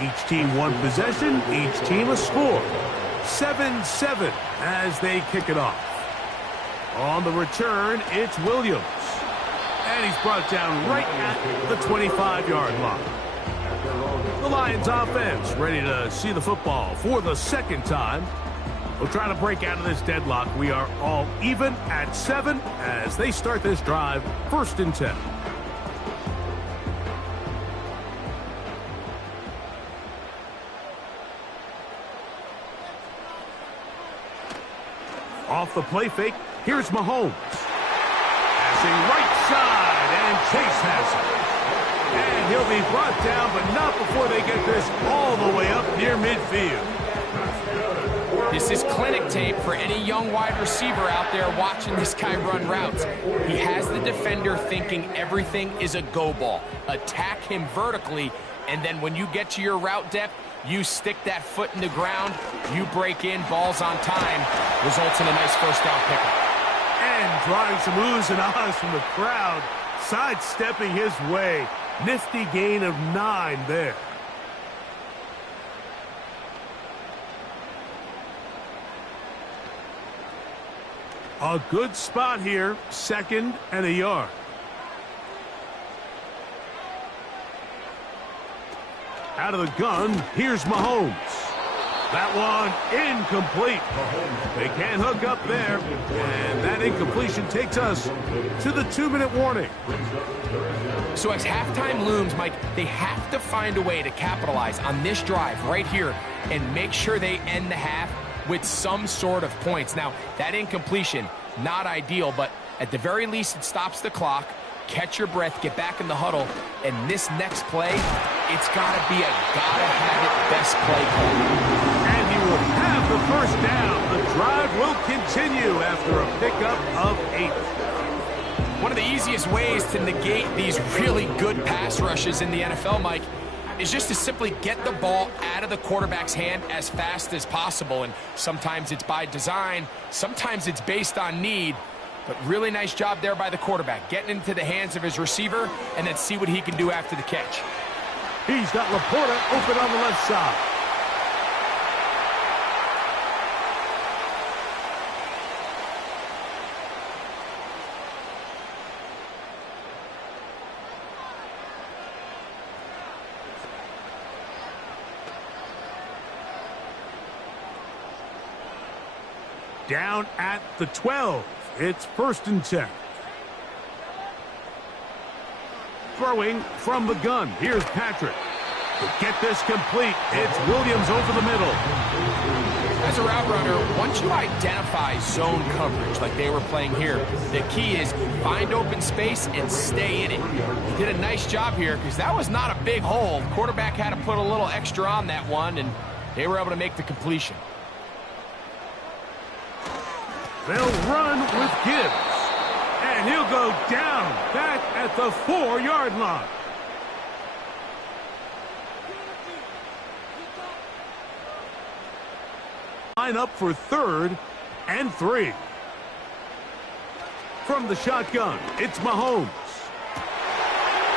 Each team one possession, each team a score. 7-7 as they kick it off. On the return, it's Williams. And he's brought down right at the 25-yard line. The Lions offense ready to see the football for the second time. We'll try to break out of this deadlock. We are all even at 7 as they start this drive, 1st and 10. Off the play fake, here's Mahomes. Passing right side, and Chase has it. And he'll be brought down, but not before they get this all the way up near midfield. This is clinic tape for any young wide receiver out there watching this guy run routes. He has the defender thinking everything is a go ball. Attack him vertically, and then when you get to your route depth, you stick that foot in the ground, you break in, balls on time, results in a nice first down pickup. And drawing some oohs and ahs from the crowd, sidestepping his way. Nifty gain of 9 there. A good spot here, 2nd and a yard. Out of the gun, here's Mahomes. That one incomplete. They can't hook up there, and that incompletion takes us to the 2-minute warning. So as halftime looms, Mike, they have to find a way to capitalize on this drive right here and make sure they end the half with some sort of points. Now, that incompletion, not ideal, but at the very least it stops the clock. Catch your breath, get back in the huddle, and this next play, it's got to be a gotta-have-it best play call. And he will have the first down. The drive will continue after a pickup of 8. One of the easiest ways to negate these really good pass rushes in the NFL, Mike, is just to simply get the ball out of the quarterback's hand as fast as possible. And sometimes it's by design, sometimes it's based on need. But really nice job there by the quarterback, getting into the hands of his receiver, and then see what he can do after the catch. He's got Laporta open on the left side. Down at the 12. It's 1st and 10. Throwing from the gun. Here's Patrick. To get this complete, it's Williams over the middle. As a route runner, once you identify zone coverage like they were playing here, the key is find open space and stay in it. He did a nice job here because that was not a big hole. Quarterback had to put a little extra on that one, and they were able to make the completion. They'll run with Gibbs. And he'll go down back at the 4-yard line. Line up for 3rd and 3. From the shotgun, it's Mahomes.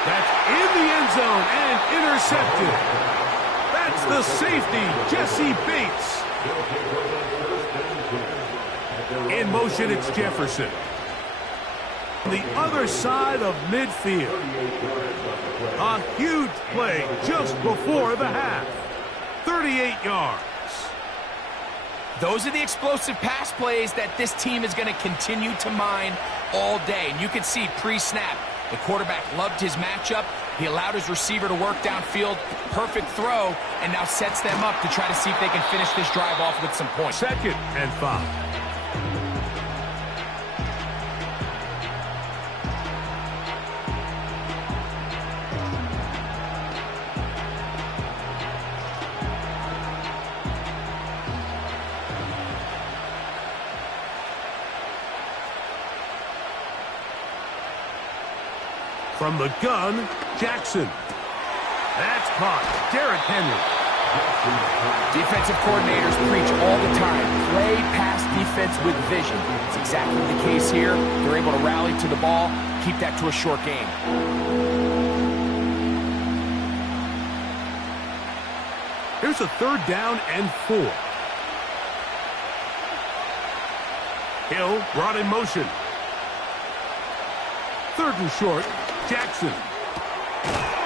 That's in the end zone and intercepted. That's the safety, Jesse Bates. In motion, it's Jefferson. On the other side of midfield. A huge play just before the half. 38 yards. Those are the explosive pass plays that this team is going to continue to mine all day. And you can see pre-snap, the quarterback loved his matchup. He allowed his receiver to work downfield. Perfect throw, and now sets them up to try to see if they can finish this drive off with some points. 2nd and 5. From the gun, Jackson. That's caught. Derrick Henry. Defensive coordinators preach all the time. Play pass defense with vision. It's exactly the case here. They're able to rally to the ball, keep that to a short game. Here's a 3rd down and 4. Hill brought in motion. 3rd and short. Jackson.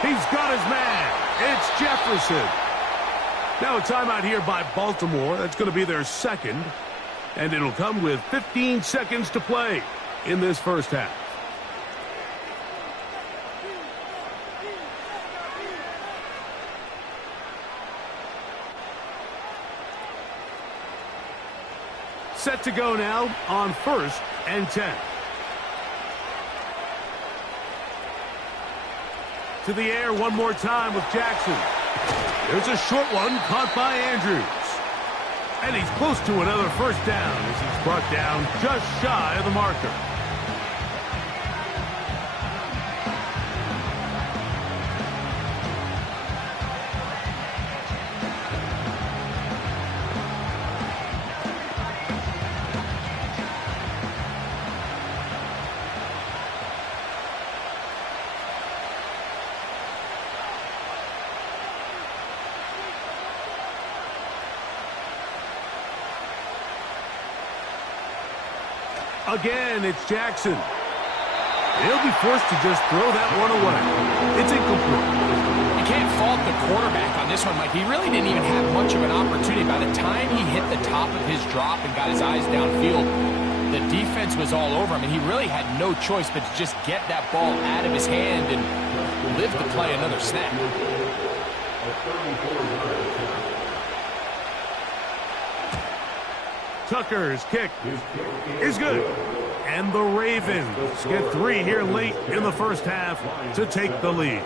He's got his man. It's Jefferson. Now a timeout here by Baltimore. That's going to be their second. And it'll come with 15 seconds to play in this first half. Set to go now on 1st and 10. To the air one more time with Jackson. There's a short one caught by Andrews. And he's close to another first down as he's brought down just shy of the marker. Again, it's Jackson. He'll be forced to just throw that one away. It's incomplete. You can't fault the quarterback on this one, Mike. He really didn't even have much of an opportunity. By the time he hit the top of his drop and got his eyes downfield, the defense was all over him, and he really had no choice but to just get that ball out of his hand and live to play another snap. Tucker's kick is good. And the Ravens get 3 here late in the first half to take the lead.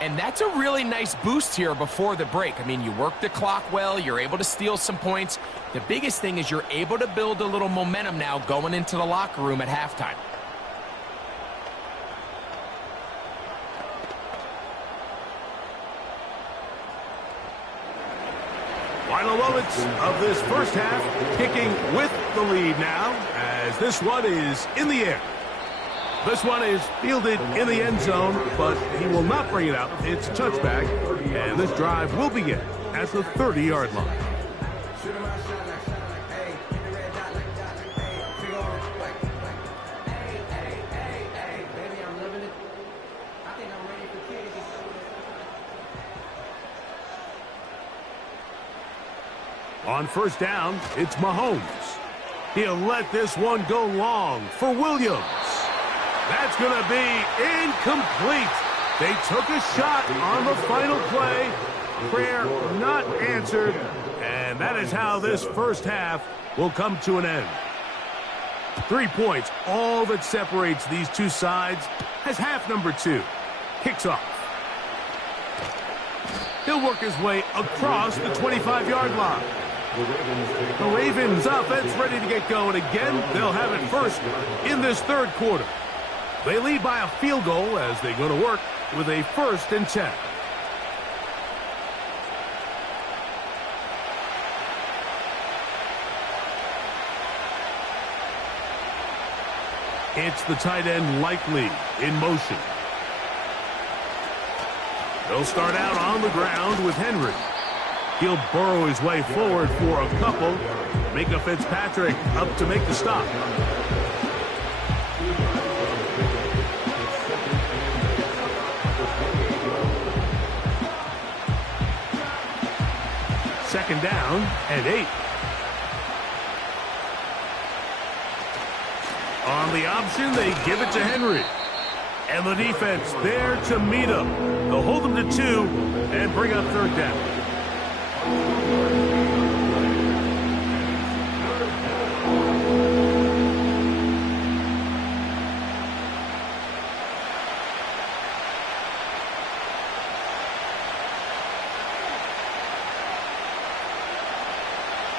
And that's a really nice boost here before the break. I mean, you work the clock well. You're able to steal some points. The biggest thing is you're able to build a little momentum now going into the locker room at halftime. Final moments of this first half, kicking with the lead now, as this one is in the air. This one is fielded in the end zone, but he will not bring it out. It's a touchback, and this drive will begin at the 30-yard line. On first down, it's Mahomes. He'll let this one go long for Williams. That's going to be incomplete. They took a shot on the final play. Prayer not answered. And that is how this first half will come to an end. 3 points, all that separates these two sides, as half number 2 kicks off. He'll work his way across the 25-yard line. The Ravens offense ready to get going again. They'll have it first in this third quarter. They lead by a field goal as they go to work with a 1st and 10. It's the tight end Likely in motion. They'll start out on the ground with Henry. He'll burrow his way forward for a couple. Minka Fitzpatrick up to make the stop. Second down and 8. On the option, they give it to Henry. And the defense there to meet him. They'll hold him to 2 and bring up third down.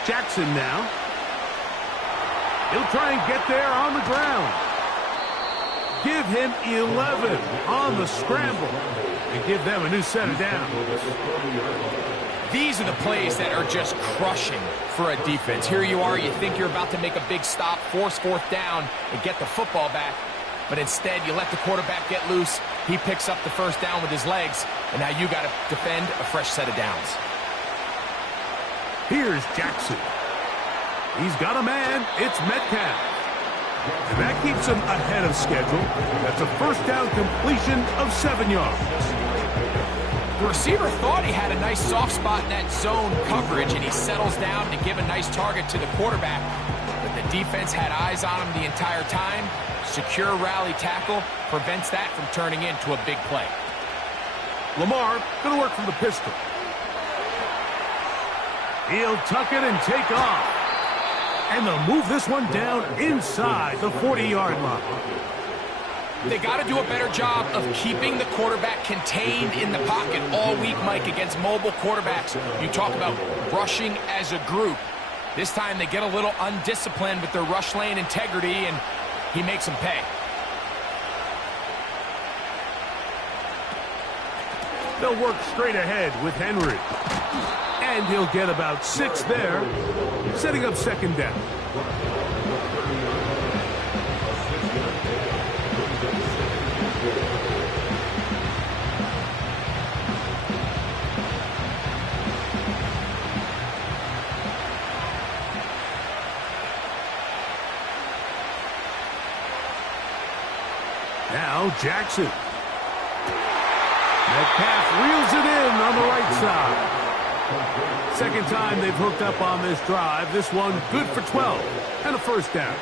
Jackson now. He'll try and get there on the ground. Give him 11 on the scramble and give them a new set of downs. These are the plays that are just crushing for a defense. Here you are, you think you're about to make a big stop, force 4th down, and get the football back. But instead, you let the quarterback get loose, He picks up the first down with his legs, and now you got to defend a fresh set of downs. Here's Jackson. He's got a man. It's Metcalf. And that keeps him ahead of schedule. That's a first down completion of 7 yards. The receiver thought he had a nice soft spot in that zone coverage, and he settles down to give a nice target to the quarterback. But the defense had eyes on him the entire time. Secure rally tackle prevents that from turning into a big play. Lamar going to work from the pistol. He'll tuck it and take off. And they'll move this one down inside the 40-yard line. They got to do a better job of keeping the quarterback contained in the pocket all week, Mike, against mobile quarterbacks. You talk about rushing as a group. This time they get a little undisciplined with their rush lane integrity, and he makes them pay. They'll work straight ahead with Henry. And he'll get about 6 there, setting up second down. Now Jackson. Metcalf reels it in on the right side. Second time they've hooked up on this drive. This one good for 12 and a first down.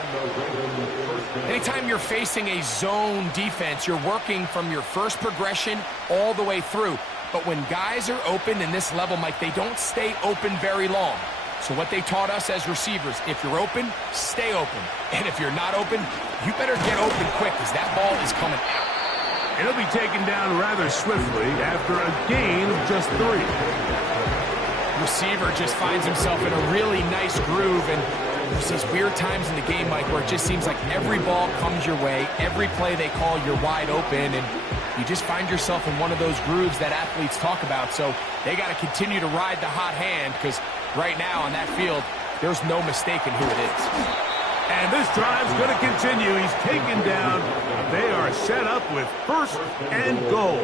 Anytime you're facing a zone defense, you're working from your first progression all the way through. But when guys are open in this level, Mike, they don't stay open very long. So what they taught us as receivers, if you're open, stay open. And if you're not open, you better get open quick because that ball is coming out. It'll be taken down rather swiftly after a gain of just 3. Receiver just finds himself in a really nice groove, and there's these weird times in the game, Mike, where it just seems like every ball comes your way, every play they call, you're wide open, and you just find yourself in one of those grooves that athletes talk about. So they got to continue to ride the hot hand, because right now on that field, there's no mistaking who it is. And this drive's going to continue. He's taken down. They are set up with first and goal.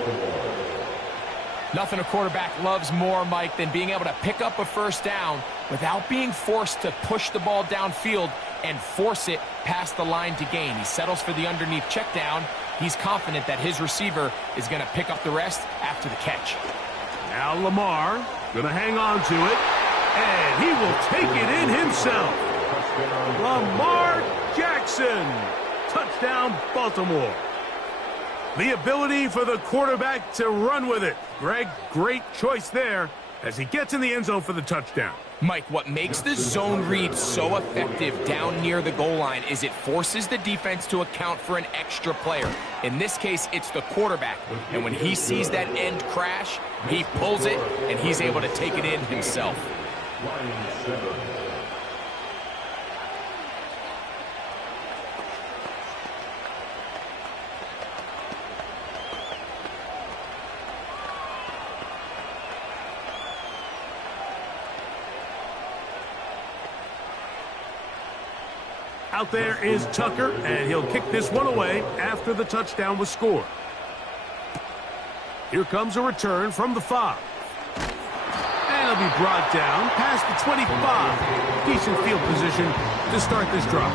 Nothing a quarterback loves more, Mike, than being able to pick up a first down without being forced to push the ball downfield and force it past the line to gain. He settles for the underneath check down. He's confident that his receiver is going to pick up the rest after the catch. Now Lamar going to hang on to it, and he will take it in himself. Lamar Jackson. Touchdown, Baltimore. The ability for the quarterback to run with it. Greg, great choice there as he gets in the end zone for the touchdown. Mike, what makes the zone read so effective down near the goal line is it forces the defense to account for an extra player. In this case, it's the quarterback. And when he sees that end crash, he pulls it, and he's able to take it in himself. Out there is Tucker, and he'll kick this one away after the touchdown was scored. Here comes a return from the 5. And he'll be brought down past the 25. Decent field position to start this drive.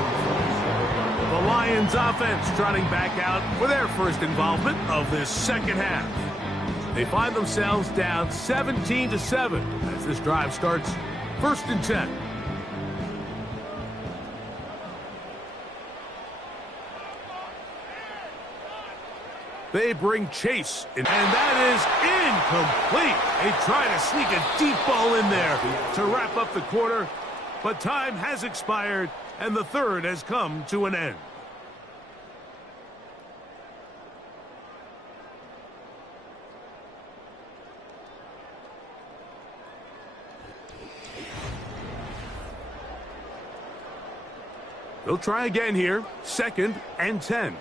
The Lions offense trotting back out for their first involvement of this second half. They find themselves down 17-7 as this drive starts 1st and 10. They bring Chase, and that is incomplete. They try to sneak a deep ball in there to wrap up the quarter, but time has expired, and the third has come to an end. They'll try again here, 2nd and 10.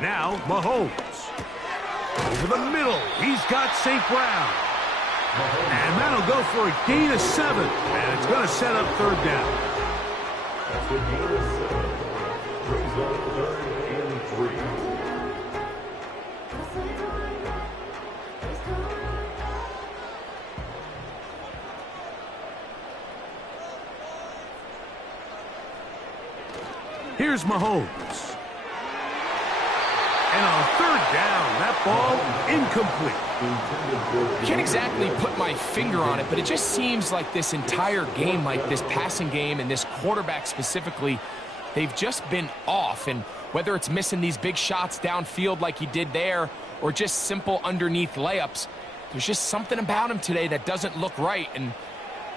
Now, Mahomes. Over the middle, he's got St. Brown. And that'll go for a gain of 7. And it's going to set up third down. That's a gain of 7. Brings up 3rd and 3. Here's Mahomes. And on third down, that ball incomplete. Can't exactly put my finger on it, but it just seems like this entire game, like this passing game and this quarterback specifically, they've just been off. And whether it's missing these big shots downfield like he did there or just simple underneath layups, there's just something about him today that doesn't look right. And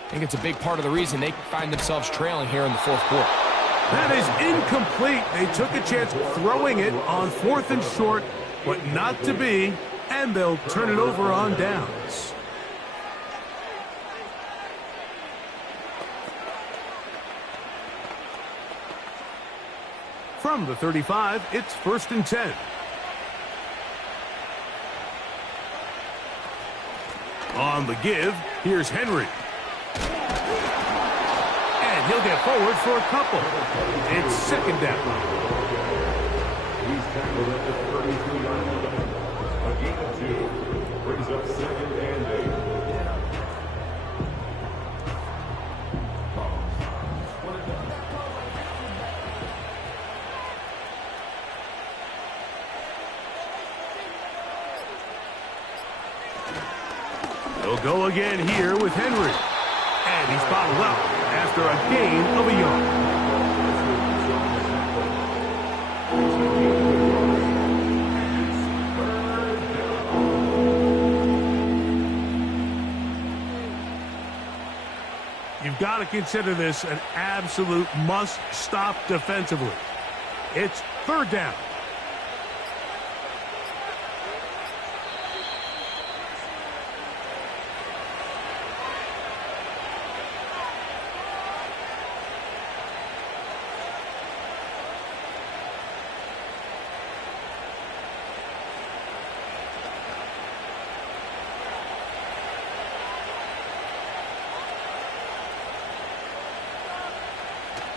I think it's a big part of the reason they find themselves trailing here in the fourth quarter. That is incomplete. They took a chance throwing it on 4th and short, but not to be, and they'll turn it over on downs. From the 35, it's 1st and 10. On the give, here's Henry. And he'll get forward for a couple. It's 2nd down. He's tackled at the 33-yard line. A gain of 2. Brings up 2nd and 8. They'll go again here with Henry. And he's bottled up after a gain of a yard. You've got to consider this an absolute must-stop defensively. It's 3rd down.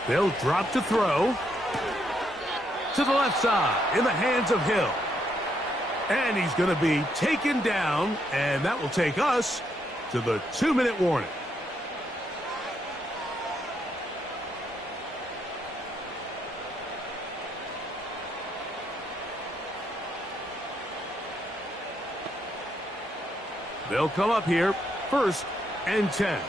They'll drop to throw. To the left side, in the hands of Hill. And he's going to be taken down, and that will take us to the 2-minute warning. They'll come up here, 1st and 10.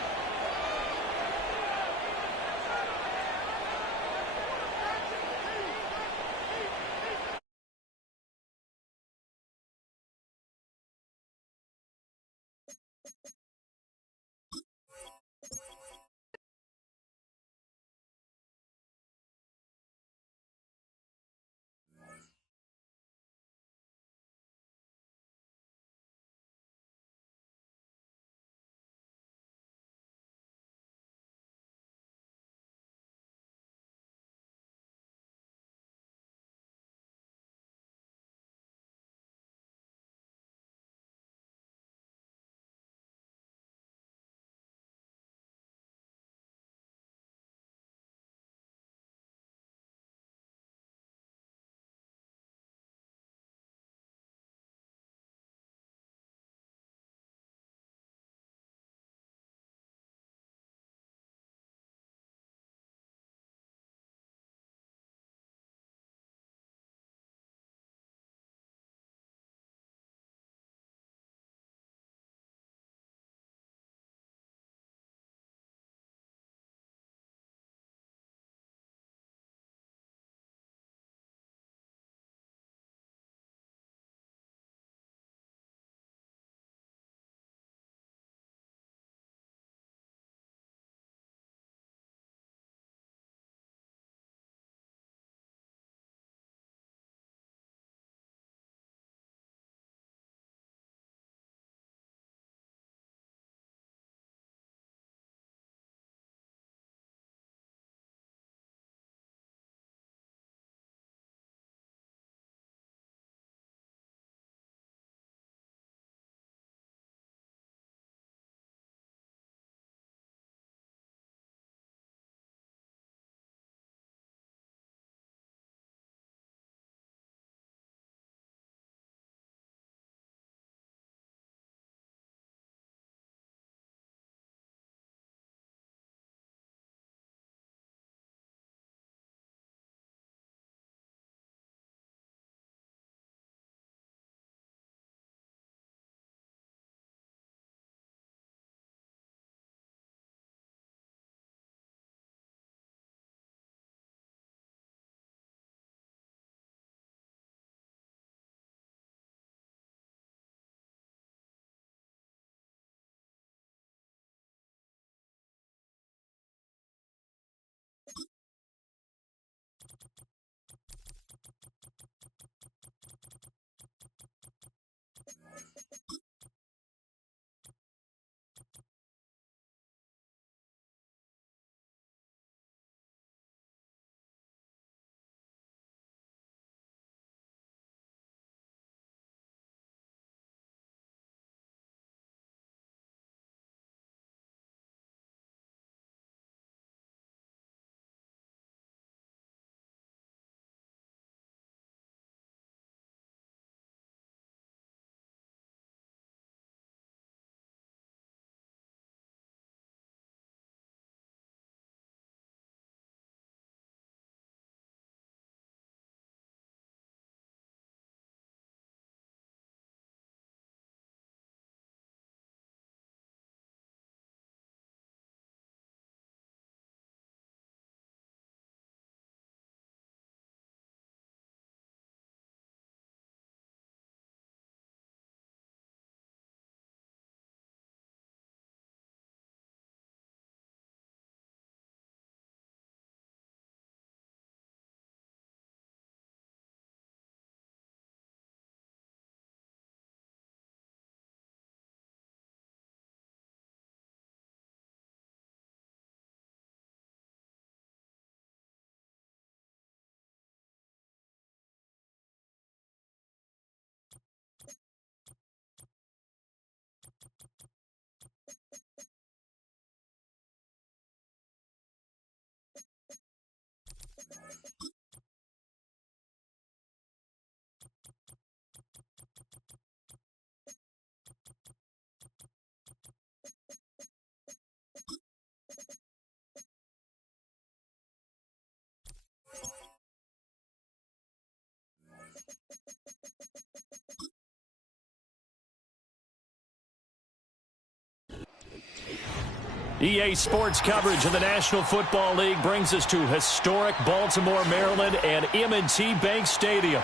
EA Sports coverage of the National Football League brings us to historic Baltimore, Maryland, and M&T Bank Stadium.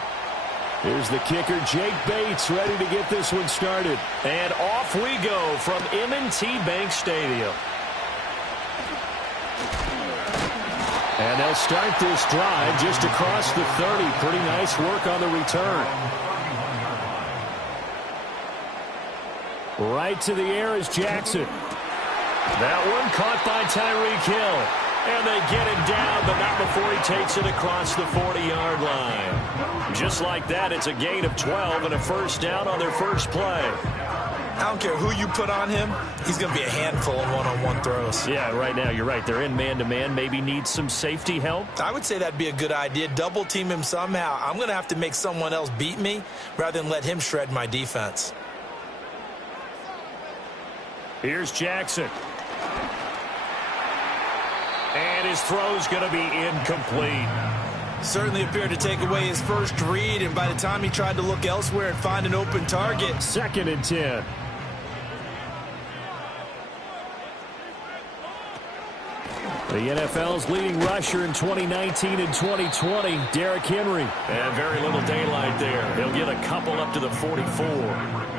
Here's the kicker, Jake Bates, ready to get this one started. And off we go from M&T Bank Stadium. And they'll start this drive just across the 30. Pretty nice work on the return. Right to the air is Jackson. That one caught by Tyreek Hill. And they get him down, but not before he takes it across the 40-yard line. Just like that, it's a gain of 12 and a first down on their first play. I don't care who you put on him, he's going to be a handful in one-on-one throws. Yeah, right now, you're right. They're in man-to-man. Maybe needs some safety help. I would say that'd be a good idea. Double team him somehow. I'm going to have to make someone else beat me rather than let him shred my defense. Here's Jackson. And his throw's going to be incomplete. Certainly appeared to take away his first read, and by the time he tried to look elsewhere and find an open target. 2nd and 10. The NFL's leading rusher in 2019 and 2020, Derrick Henry. And very little daylight there. He'll get a couple up to the 44.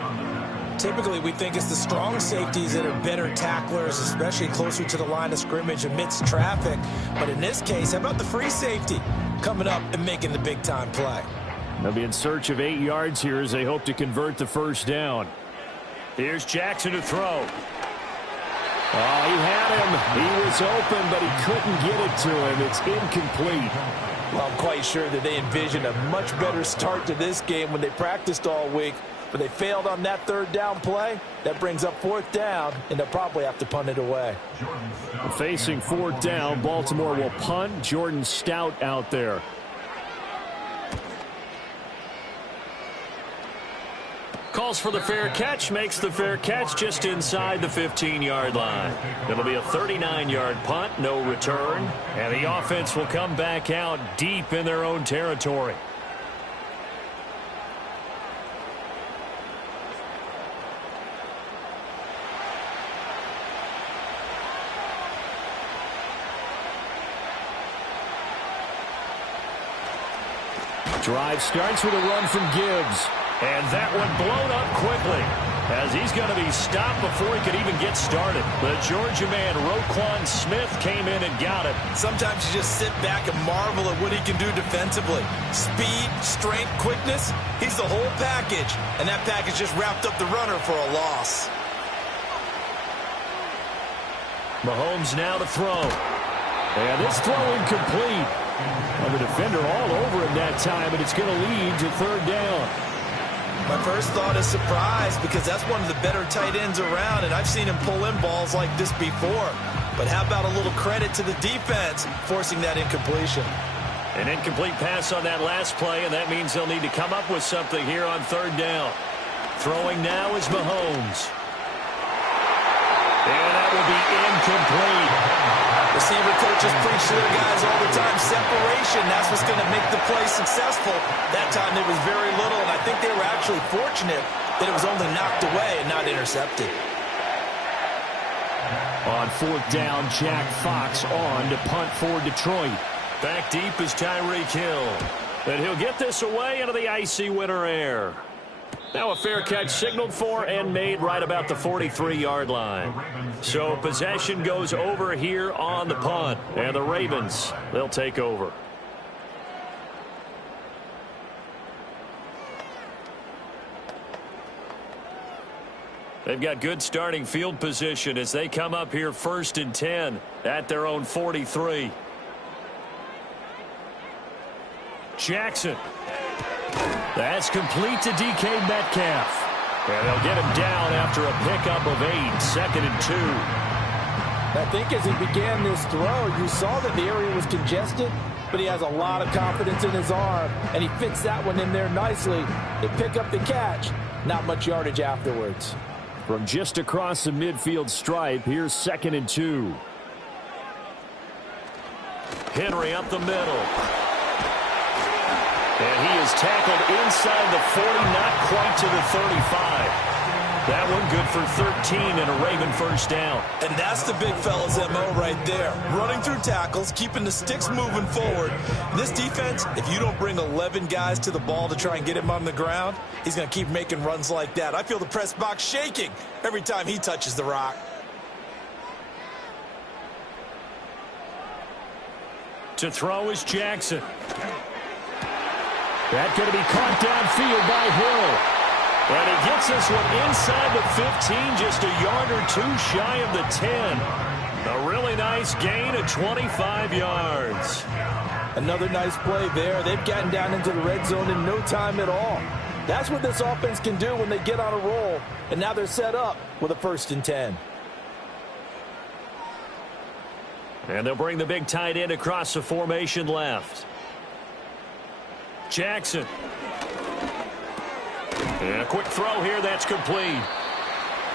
Typically, we think it's the strong safeties that are better tacklers, especially closer to the line of scrimmage amidst traffic. But in this case, how about the free safety coming up and making the big-time play? They'll be in search of 8 yards here as they hope to convert the first down. Here's Jackson to throw. Oh, he had him. He was open, but he couldn't get it to him. It's incomplete. Well, I'm quite sure that they envisioned a much better start to this game when they practiced all week. But they failed on that 3rd down play. That brings up 4th down, and they'll probably have to punt it away. Facing 4th down, Baltimore will punt. Jordan Stout out there. Calls for the fair catch, makes the fair catch just inside the 15-yard line. It'll be a 39-yard punt, no return. And the offense will come back out deep in their own territory. Drive starts with a run from Gibbs. And that one blown up quickly as he's going to be stopped before he could even get started. The Georgia man, Roquan Smith, came in and got him. Sometimes you just sit back and marvel at what he can do defensively. Speed, strength, quickness, he's the whole package. And that package just wrapped up the runner for a loss. Mahomes now to throw. And this throw incomplete. And the defender all over him that time, and it's going to lead to 3rd down. My first thought is surprise because that's one of the better tight ends around, and I've seen him pull in balls like this before. But how about a little credit to the defense forcing that incompletion? An incomplete pass on that last play, and that means they'll need to come up with something here on 3rd down. Throwing now is Mahomes. And that will be incomplete. Receiver coaches preach to their guys all the time. Separation, that's what's going to make the play successful. That time there was very little, and I think they were actually fortunate that it was only knocked away and not intercepted. On 4th down, Jack Fox on to punt for Detroit. Back deep is Tyreek Hill. And he'll get this away into the icy winter air. Now a fair catch signaled for and made right about the 43-yard line. So possession goes over here on the punt. And the Ravens, they'll take over. They've got good starting field position as they come up here 1st and 10 at their own 43. Jackson. That's complete to DK Metcalf. And they'll get him down after a pickup of 8, 2nd and 2. I think as he began this throw, you saw that the area was congested, but he has a lot of confidence in his arm, and he fits that one in there nicely. They pick up the catch, not much yardage afterwards. From just across the midfield stripe, here's 2nd and 2. Henry up the middle. And he is tackled inside the 40, not quite to the 35. That one good for 13 and a Raven first down. And that's the big fella's MO right there. Running through tackles, keeping the sticks moving forward. This defense, if you don't bring 11 guys to the ball to try and get him on the ground, he's going to keep making runs like that. I feel the press box shaking every time he touches the rock. To throw is Jackson. That's going to be caught downfield by Hill. And he gets this one inside the 15, just a yard or two shy of the 10. A really nice gain of 25 yards. Another nice play there. They've gotten down into the red zone in no time at all. That's what this offense can do when they get on a roll. And now they're set up with a 1st and 10. And they'll bring the big tight end across the formation left. Jackson. And a quick throw here, that's complete.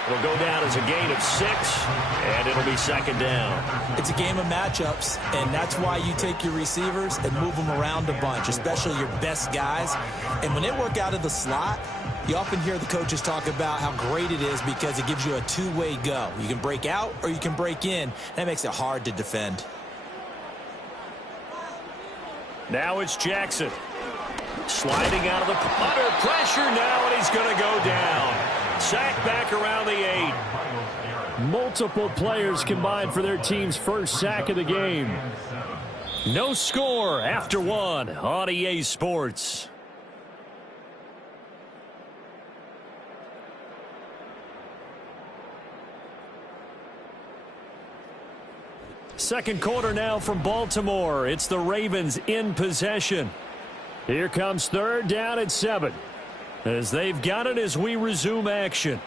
It'll go down as a gain of 6, and it'll be 2nd down. It's a game of matchups, and that's why you take your receivers and move them around a bunch, especially your best guys. And when they work out of the slot, you often hear the coaches talk about how great it is because it gives you a two-way go. You can break out or you can break in. That makes it hard to defend. Now it's Jackson. Sliding out of the under pressure now, and he's going to go down. Sacked back around the 8. Multiple players combined for their team's first sack of the game. No score after 1 on EA Sports. Second quarter now from Baltimore. It's the Ravens in possession. Here comes 3rd down and 7. As they've got it as we resume action.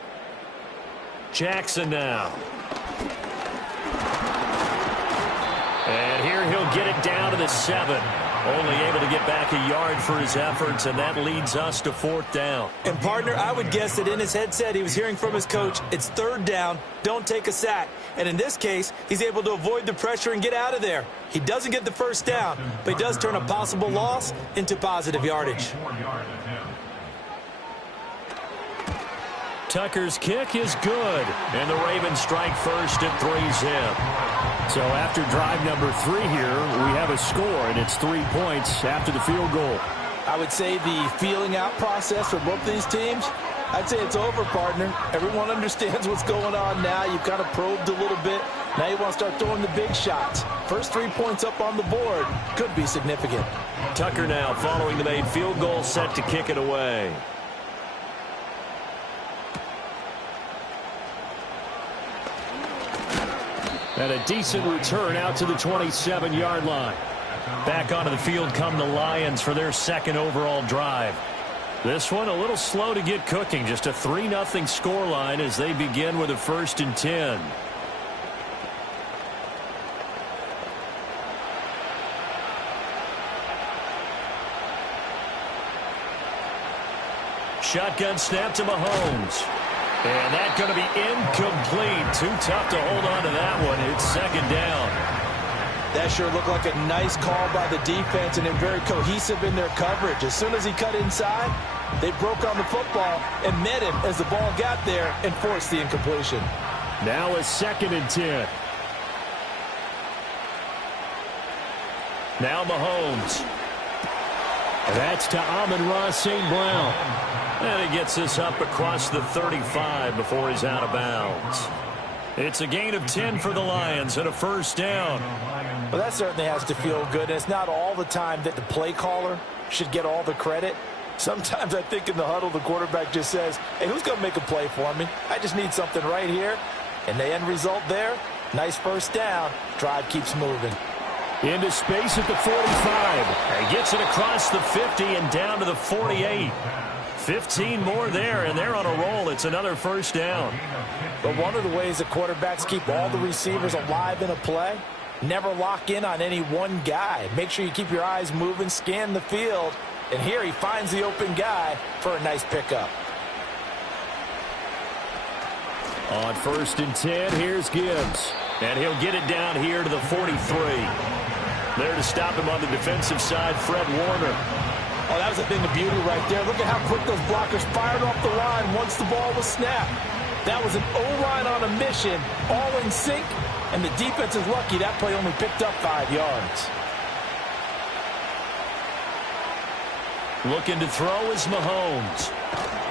Jackson now. And here he'll get it down to the 7. Only able to get back a yard for his efforts, and that leads us to 4th down. And, partner, I would guess that in his headset he was hearing from his coach, it's 3rd down, don't take a sack. And in this case, he's able to avoid the pressure and get out of there. He doesn't get the 1st down, but he does turn a possible loss into positive yardage. Tucker's kick is good, and the Ravens strike first at 3-zip. So after drive number 3 here, we have a score, and it's 3 points after the field goal. I would say the feeling out process for both these teams, I'd say it's over, partner. Everyone understands what's going on now. You've kind of probed a little bit. Now you want to start throwing the big shots. First 3 points up on the board could be significant. Tucker now following the made field goal, set to kick it away. And a decent return out to the 27-yard line. Back onto the field come the Lions for their 2nd overall drive. This one a little slow to get cooking. Just a 3-0 scoreline as they begin with a 1st and 10. Shotgun snap to Mahomes. And that's going to be incomplete. Too tough to hold on to that one. It's 2nd down. That sure looked like a nice call by the defense, and they're very cohesive in their coverage. As soon as he cut inside, they broke on the football and met him as the ball got there and forced the incompletion. Now a 2nd and 10. Now Mahomes. And that's to Amon-Ra St. Brown. And he gets this up across the 35 before he's out of bounds. It's a gain of 10 for the Lions and a 1st down. Well, that certainly has to feel good. And it's not all the time that the play caller should get all the credit. Sometimes I think in the huddle, the quarterback just says, hey, who's going to make a play for me? I just need something right here. And the end result there, nice 1st down. Drive keeps moving. Into space at the 45. And gets it across the 50 and down to the 48. 15 more there, and they're on a roll. It's another 1st down. But one of the ways that quarterbacks keep all the receivers alive in a play, never lock in on any one guy. Make sure you keep your eyes moving, scan the field, and here he finds the open guy for a nice pickup. On 1st and 10, here's Gibbs. And he'll get it down here to the 43. There to stop him on the defensive side, Fred Warner. Oh, that was a thing of beauty right there. Look at how quick those blockers fired off the line once the ball was snapped. That was an O-line on a mission, all in sync, and the defense is lucky that play only picked up 5 yards. Looking to throw is Mahomes.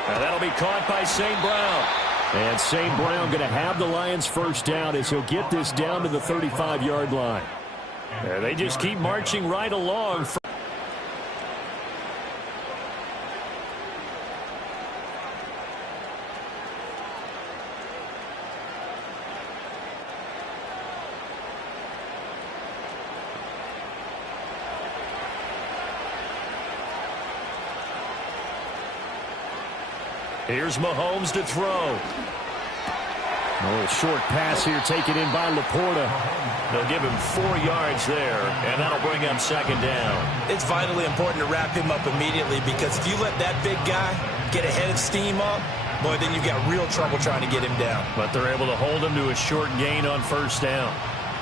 And that'll be caught by St. Brown. And St. Brown going to have the Lions first down as he'll get this down to the 35-yard line. And they just keep marching right along. Here's Mahomes to throw. A little short pass here taken in by Laporta. They'll give him 4 yards there, and that'll bring up second down. It's vitally important to wrap him up immediately because if you let that big guy get ahead of steam up, boy, then you've got real trouble trying to get him down. But they're able to hold him to a short gain on first down.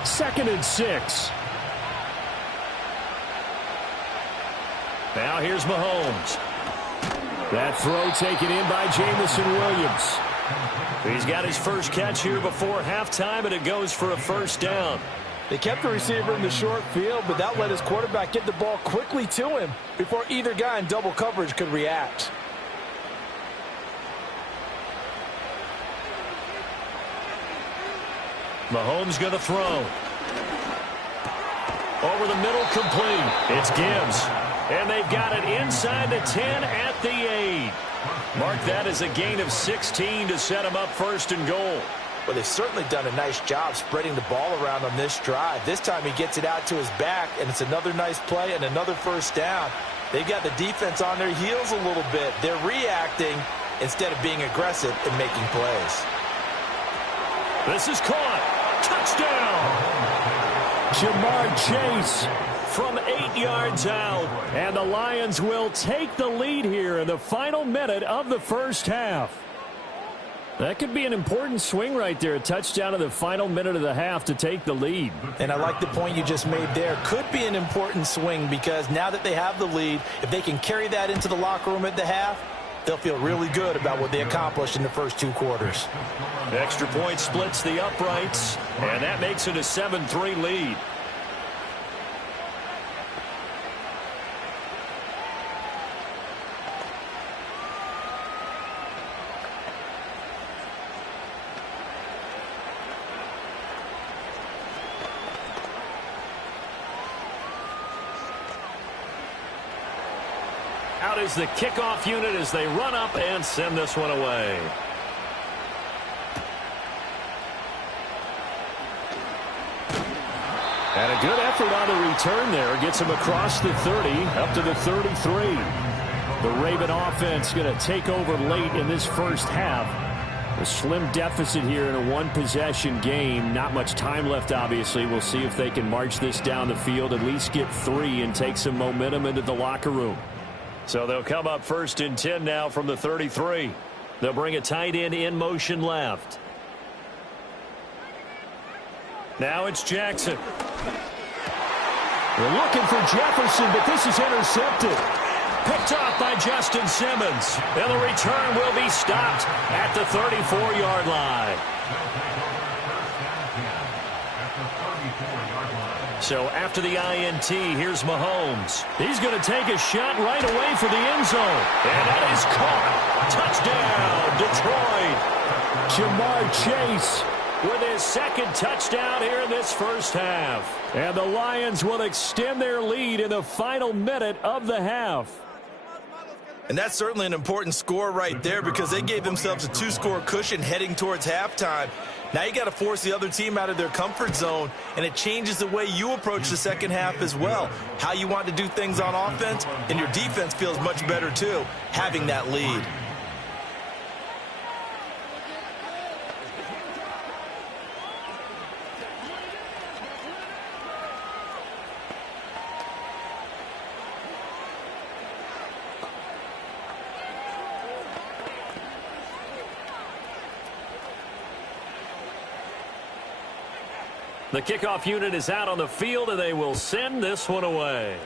2nd and 6. Now here's Mahomes. That throw taken in by Jamison Williams. He's got his first catch here before halftime, and it goes for a first down. They kept the receiver in the short field, but that let his quarterback get the ball quickly to him before either guy in double coverage could react. Mahomes going to throw. Over the middle, complete. It's Gibbs. And they've got it inside the 10 at the 8. Mark that as a gain of 16 to set him up first and goal. Well, they've certainly done a nice job spreading the ball around on this drive. This time he gets it out to his back, and it's another nice play and another first down. They've got the defense on their heels a little bit. They're reacting instead of being aggressive and making plays. This is caught. Touchdown! Jamar Chase from 8 yards out. And the Lions will take the lead here in the final minute of the first half. That could be an important swing right there. A touchdown in the final minute of the half to take the lead. And I like the point you just made there. Could be an important swing because now that they have the lead, if they can carry that into the locker room at the half, they'll feel really good about what they accomplished in the first 2 quarters. Extra point splits the uprights, and that makes it a 7-3 lead. Out is the kickoff unit as they run up and send this one away. And a good effort on the return there. Gets him across the 30, up to the 33. The Raven offense going to take over late in this first half. A slim deficit here in a one-possession game. Not much time left, obviously. We'll see if they can march this down the field, at least get 3 and take some momentum into the locker room. So they'll come up 1st and 10 now from the 33. They'll bring a tight end in motion left. Now it's Jackson. They're looking for Jefferson, but this is intercepted. Picked off by Justin Simmons. And the return will be stopped at the 34-yard line. So after the INT, here's Mahomes. He's going to take a shot right away for the end zone. And that is caught. Touchdown, Detroit. Jamar Chase with his 2nd touchdown here in this first half. And the Lions will extend their lead in the final minute of the half. And that's certainly an important score right there because they gave themselves a 2-score cushion heading towards halftime. Now you got to force the other team out of their comfort zone, and it changes the way you approach the second half as well. How you want to do things on offense, and your defense feels much better too, having that lead. The kickoff unit is out on the field, and they will send this one away.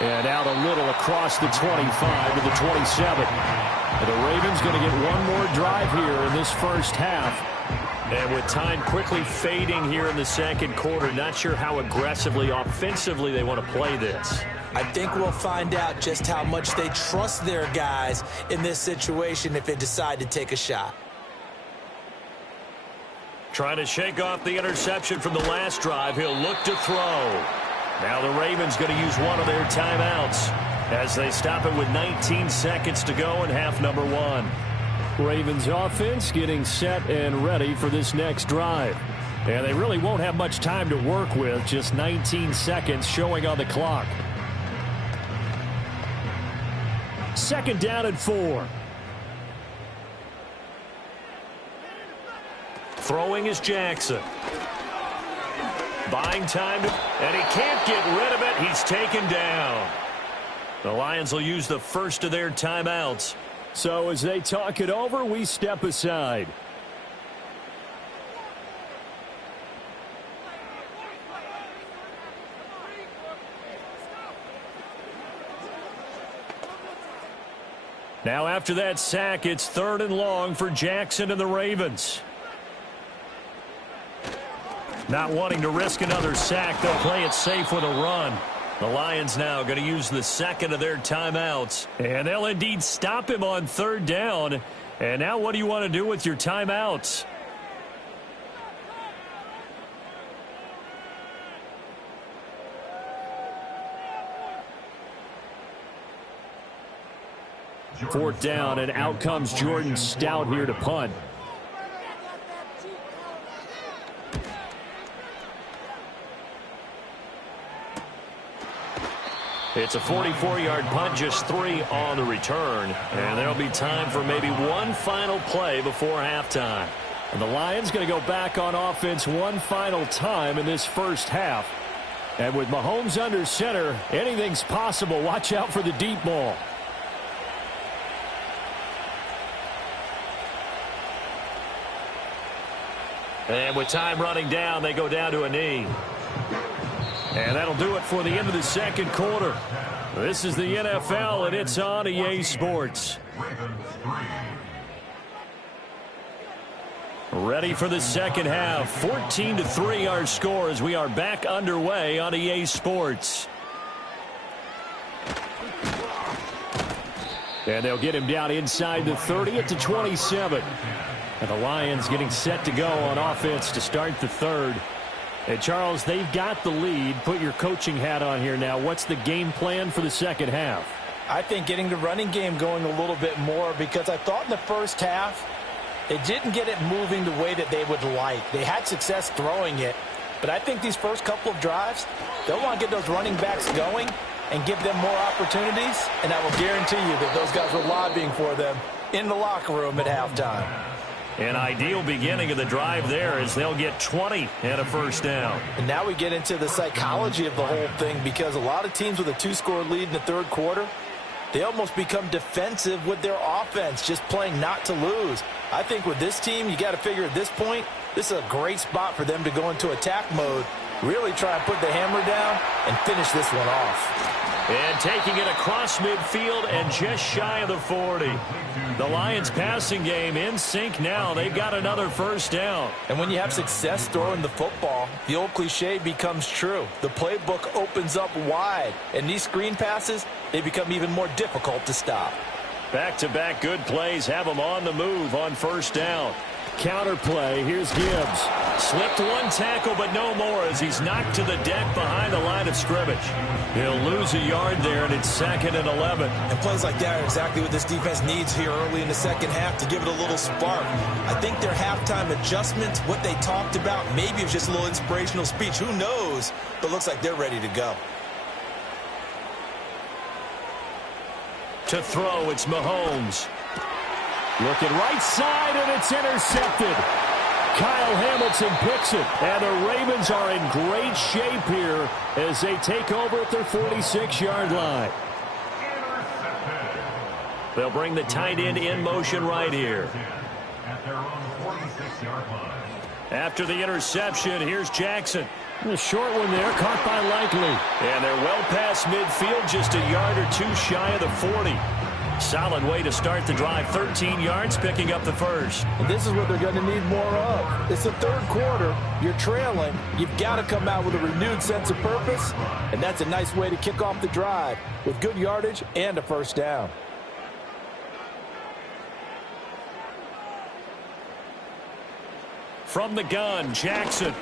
And out a little across the 25 to the 27. And the Ravens going to get one more drive here in this first half. And with time quickly fading here in the second quarter, not sure how aggressively, offensively they want to play this. I think we'll find out just how much they trust their guys in this situation if they decide to take a shot. Trying to shake off the interception from the last drive. He'll look to throw. Now the Ravens going to use one of their timeouts as they stop it with 19 seconds to go in half number one. Ravens offense getting set and ready for this next drive. And they really won't have much time to work with, just 19 seconds showing on the clock. Second down and 4. Throwing is Jackson. Buying time, and he can't get rid of it. He's taken down. The Lions will use the first of their timeouts. So as they talk it over, we step aside. Now after that sack, it's 3rd and long for Jackson and the Ravens. Not wanting to risk another sack, they'll play it safe with a run. The Lions now going to use the second of their timeouts. And they'll indeed stop him on 3rd down. And now what do you want to do with your timeouts? Fourth down, and out comes Jordan Stout here to punt. It's a 44-yard punt, just 3 on the return. And there'll be time for maybe one final play before halftime. And the Lions going to go back on offense one final time in this first half. And with Mahomes under center, anything's possible. Watch out for the deep ball. And with time running down, they go down to a knee. And that'll do it for the end of the second quarter. This is the NFL, and it's on EA Sports. Ready for the second half. 14-3 our score as we are back underway on EA Sports. And they'll get him down inside the 30 at the 27. And the Lions getting set to go on offense to start the third. And Charles, they've got the lead. Put your coaching hat on here now. What's the game plan for the second half? I think getting the running game going a little bit more, because I thought in the first half they didn't get it moving the way that they would like. They had success throwing it, but I think these first couple of drives, they'll want to get those running backs going and give them more opportunities, and I will guarantee you that those guys were lobbying for them in the locker room at halftime. An ideal beginning of the drive there as they'll get 20 and a first down. And now we get into the psychology of the whole thing, because a lot of teams with a 2-score lead in the third quarter, they almost become defensive with their offense, just playing not to lose. I think with this team, you got to figure at this point, this is a great spot for them to go into attack mode, really try and put the hammer down and finish this one off. And taking it across midfield and just shy of the 40. The Lions passing game in sync now. They've got another first down. And when you have success throwing the football, the old cliche becomes true. The playbook opens up wide. And these screen passes, they become even more difficult to stop. Back-to-back good plays have them on the move on first down. Counter play. Here's Gibbs. Slipped one tackle, but no more as he's knocked to the deck behind the line of scrimmage. He'll lose a yard there, and it's 2nd and 11. And plays like that are exactly what this defense needs here early in the second half to give it a little spark. I think their halftime adjustments, what they talked about, maybe it was just a little inspirational speech. Who knows? But looks like they're ready to go. To throw, it's Mahomes. Looking right side, and it's intercepted. Kyle Hamilton picks it, and the Ravens are in great shape here as they take over at their 46-yard line. They'll bring the tight end in motion right here. At their own 46-yard line. After the interception, here's Jackson. The short one there, caught by Likely. And they're well past midfield, just a yard or two shy of the 40. Solid way to start the drive, 13 yards, picking up the first. And this is what they're going to need more of. It's the third quarter. You're trailing. You've got to come out with a renewed sense of purpose, and that's a nice way to kick off the drive with good yardage and a first down. From the gun, Jackson.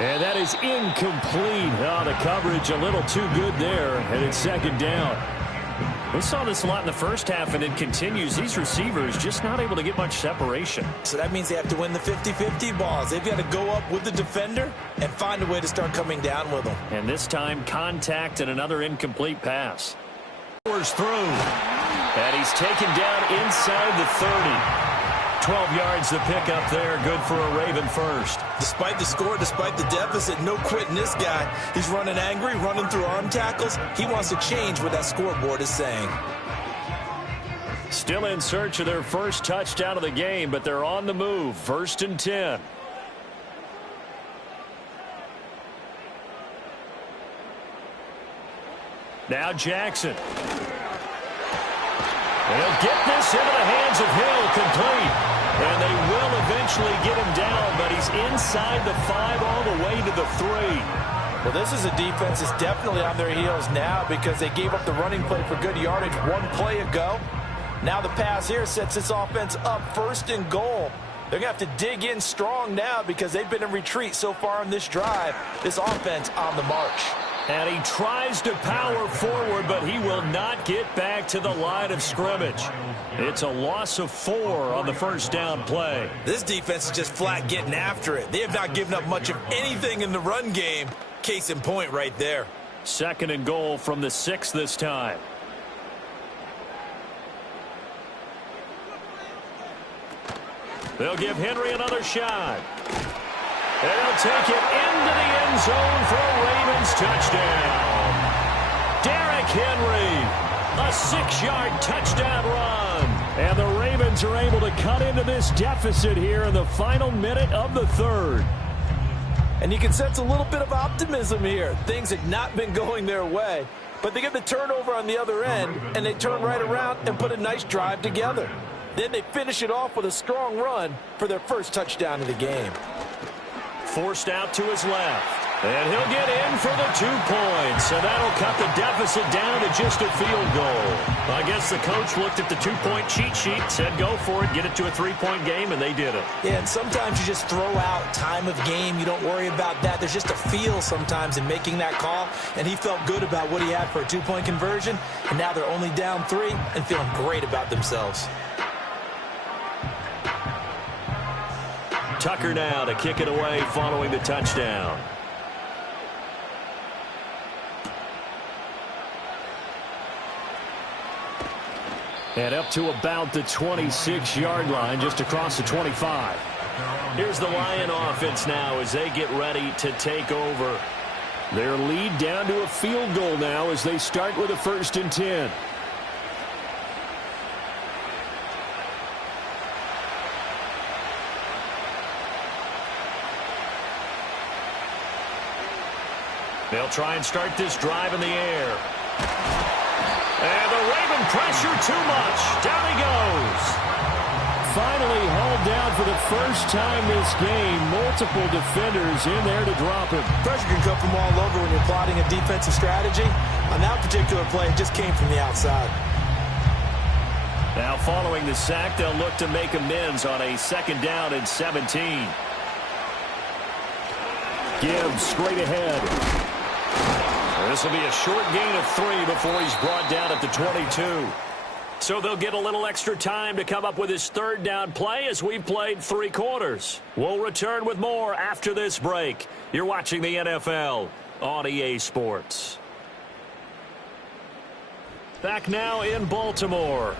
And that is incomplete. Oh, the coverage a little too good there, and it's second down. We saw this a lot in the first half, and it continues. These receivers just not able to get much separation. So that means they have to win the 50-50 balls. They've got to go up with the defender and find a way to start coming down with them. And this time, contact and another incomplete pass. Through. And he's taken down inside the 30. 12 yards to pick up there. Good for a Raven first. Despite the score, despite the deficit, no quitting this guy. He's running angry, running through arm tackles. He wants to change what that scoreboard is saying. Still in search of their first touchdown of the game, but they're on the move. 1st and 10. Now Jackson. They'll get this into the hands of Hill, complete. And they will eventually get him down, but he's inside the 5 all the way to the 3. Well, this is a defense that's definitely on their heels now because they gave up the running play for good yardage one play ago. Now the pass here sets this offense up 1st and goal. They're going to have to dig in strong now because they've been in retreat so far in this drive. This offense on the march. And he tries to power forward, but he will not get back to the line of scrimmage. It's a loss of 4 on the first down play. This defense is just flat getting after it. They have not given up much of anything in the run game. Case in point right there. 2nd and goal from the 6 this time. They'll give Henry another shot. And they'll take it into the end zone for a Ravens touchdown. Derrick Henry, a 6-yard touchdown run. And the Ravens are able to cut into this deficit here in the final minute of the 3rd. And you can sense a little bit of optimism here. Things have not been going their way. But they get the turnover on the other end, and they turn right around and put a nice drive together. Then they finish it off with a strong run for their first touchdown of the game. Forced out to his left. And he'll get in for the 2 points. And that'll cut the deficit down to just a field goal. I guess the coach looked at the 2-point cheat sheet, said go for it, get it to a 3-point game, and they did it. Yeah, and sometimes you just throw out time of game. You don't worry about that. There's just a feel sometimes in making that call. And he felt good about what he had for a 2-point conversion. And now they're only down 3 and feeling great about themselves. Tucker now to kick it away following the touchdown. And up to about the 26-yard line, just across the 25. Here's the Lion offense now as they get ready to take over. Their lead down to a field goal now as they start with a 1st and 10. They'll try and start this drive in the air. And the Raven pressure too much. Down he goes. Finally hauled down for the first time this game. Multiple defenders in there to drop him. Pressure can come from all over when you're plotting a defensive strategy. On that particular play, it just came from the outside. Now following the sack, they'll look to make amends on a 2nd down and 17. Gibbs straight ahead. This will be a short gain of 3 before he's brought down at the 22. So they'll get a little extra time to come up with his 3rd down play as we've played 3 quarters. We'll return with more after this break. You're watching the NFL on EA Sports. Back now in Baltimore.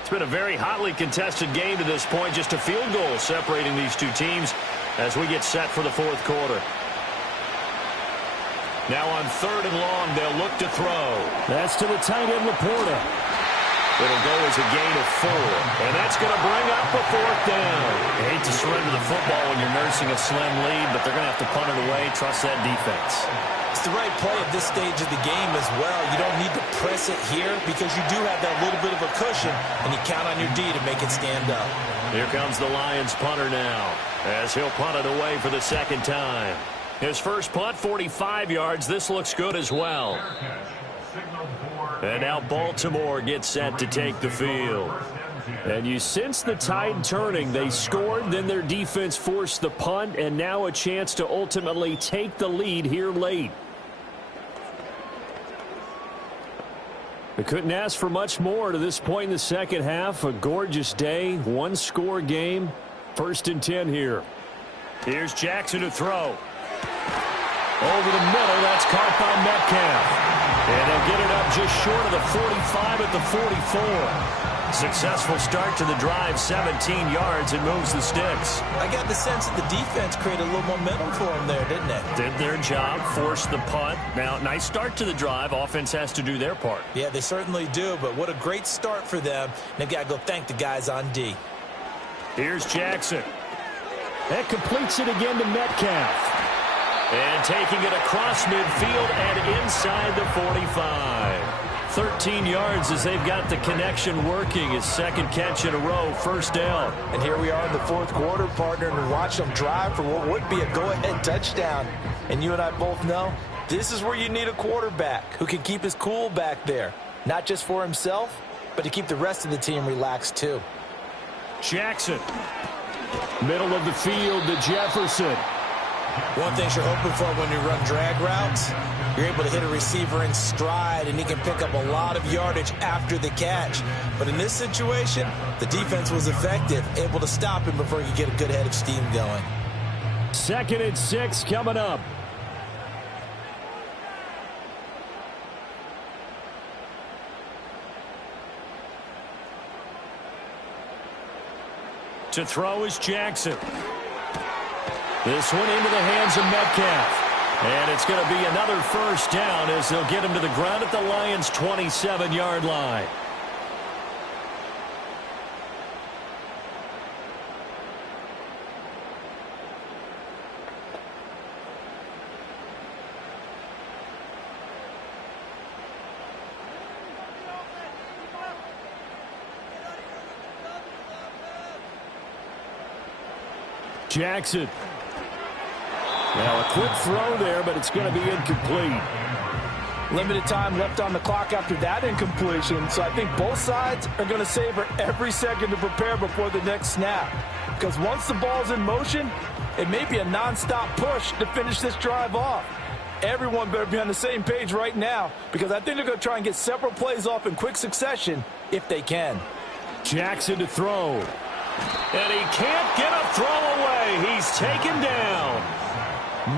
It's been a very hotly contested game to this point. Just a field goal separating these two teams as we get set for the 4th quarter. Now on 3rd and long, they'll look to throw. That's to the tight end, Laporta. It'll go as a gain of 4, and that's going to bring up a 4th down. You hate to surrender the football when you're nursing a slim lead, but they're going to have to punt it away. Trust that defense. It's the right play at this stage of the game as well. You don't need to press it here because you do have that little bit of a cushion, and you count on your D to make it stand up. Here comes the Lions punter now, as he'll punt it away for the 2nd time. His first punt, 45 yards. This looks good as well. And now Baltimore gets set to take the field. And you sense the tide turning. They scored, then their defense forced the punt, and now a chance to ultimately take the lead here late. They couldn't ask for much more to this point in the second half. A gorgeous day, one-score game. 1st and 10 here. Here's Jackson to throw. Over the middle, that's caught by Metcalf. And he'll get it up just short of the 45 at the 44. Successful start to the drive, 17 yards, and moves the sticks. I got the sense that the defense created a little momentum for them there, didn't they? Did their job, forced the punt. Now, nice start to the drive. Offense has to do their part. Yeah, they certainly do, but what a great start for them. They've got to go thank the guys on D. Here's Jackson. That completes it again to Metcalf. And taking it across midfield and inside the 45. 13 yards as they've got the connection working. His 2nd catch in a row, 1st down. And here we are in the 4th quarter, partner, and watch them drive for what would be a go-ahead touchdown. And you and I both know this is where you need a quarterback who can keep his cool back there. Not just for himself, but to keep the rest of the team relaxed too. Jackson. Middle of the field to Jefferson. One thing you're hoping for when you run drag routes, you're able to hit a receiver in stride, and he can pick up a lot of yardage after the catch. But in this situation, the defense was effective, able to stop him before he could get a good head of steam going. 2nd and 6 coming up. To throw is Jackson. This one into the hands of Metcalf. And it's going to be another 1st down as they'll get him to the ground at the Lions' 27-yard line. Jackson. Now a quick throw there, but it's going to be incomplete. Limited time left on the clock after that incompletion, so I think both sides are going to savor every second to prepare before the next snap. Because once the ball's in motion, it may be a nonstop push to finish this drive off. Everyone better be on the same page right now, because I think they're going to try and get several plays off in quick succession if they can. Jackson to throw. And he can't get a throw away. He's taken down.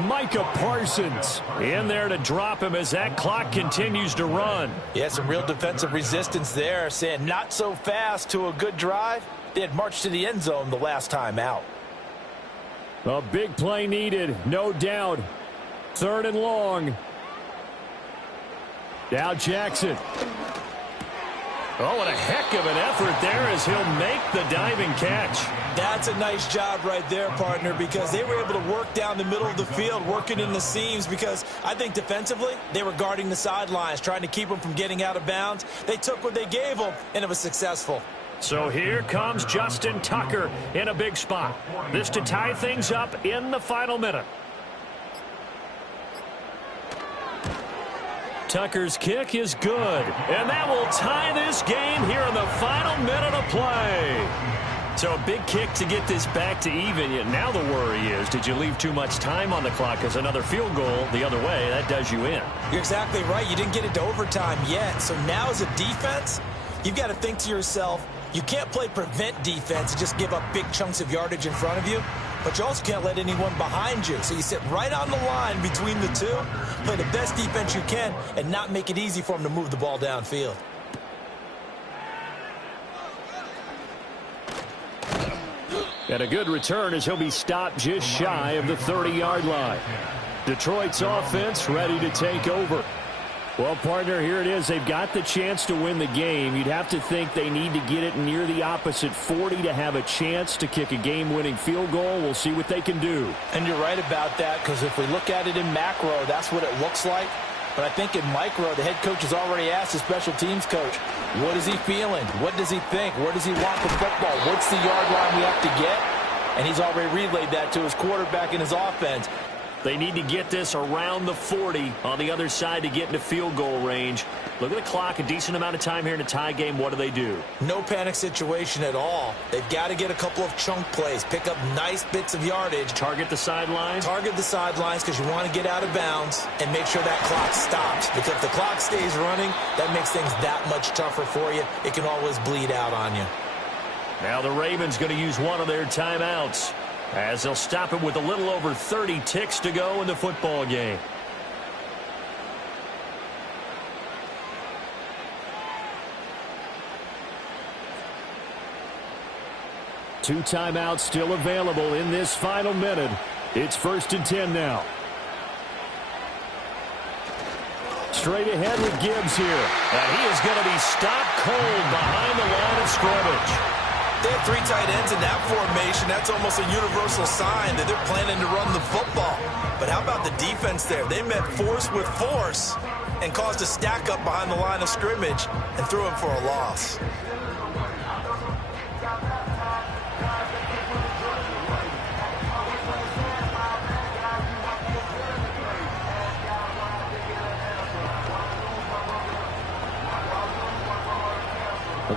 Micah Parsons in there to drop him as that clock continues to run. Yeah, some real defensive resistance there, saying not so fast to a good drive. They had marched to the end zone the last time out. A big play needed, no doubt. 3rd and long. Now Jackson. Oh, what a heck of an effort there as he'll make the diving catch. That's a nice job right there, partner, because they were able to work down the middle of the field, working in the seams, because I think defensively they were guarding the sidelines, trying to keep them from getting out of bounds. They took what they gave them, and it was successful. So here comes Justin Tucker in a big spot. This to tie things up in the final minute. Tucker's kick is good, and that will tie this game here in the final minute of play. So a big kick to get this back to even. Yet now the worry is, did you leave too much time on the clock? Because another field goal the other way, that does you in. You're exactly right. You didn't get it to overtime yet. So now as a defense, you've got to think to yourself, you can't play prevent defense and just give up big chunks of yardage in front of you. But you also can't let anyone behind you. So you sit right on the line between the two, play the best defense you can, and not make it easy for them to move the ball downfield. And a good return as he'll be stopped just shy of the 30-yard line. Detroit's offense ready to take over. Well, partner, here it is. They've got the chance to win the game. You'd have to think they need to get it near the opposite 40 to have a chance to kick a game-winning field goal. We'll see what they can do. And you're right about that, because if we look at it in macro, that's what it looks like. But I think in micro, the head coach has already asked the special teams coach, what is he feeling? What does he think? Where does he want the football? What's the yard line we have to get? And he's already relayed that to his quarterback in his offense. They need to get this around the 40 on the other side to get into field goal range. Look at the clock, a decent amount of time here in a tie game. What do? No panic situation at all. They've got to get a couple of chunk plays, pick up nice bits of yardage. Target the sidelines? Target the sidelines because you want to get out of bounds and make sure that clock stops. Because if the clock stays running, that makes things that much tougher for you. It can always bleed out on you. Now the Ravens going to use one of their timeouts, as they'll stop it with a little over 30 ticks to go in the football game. Two timeouts still available in this final minute. It's 1st and 10 now. Straight ahead with Gibbs here. And he is going to be stopped cold behind the line of scrimmage. They have 3 tight ends in that formation. That's almost a universal sign that they're planning to run the football. But how about the defense there? They met force with force and caused a stack up behind the line of scrimmage and threw him for a loss.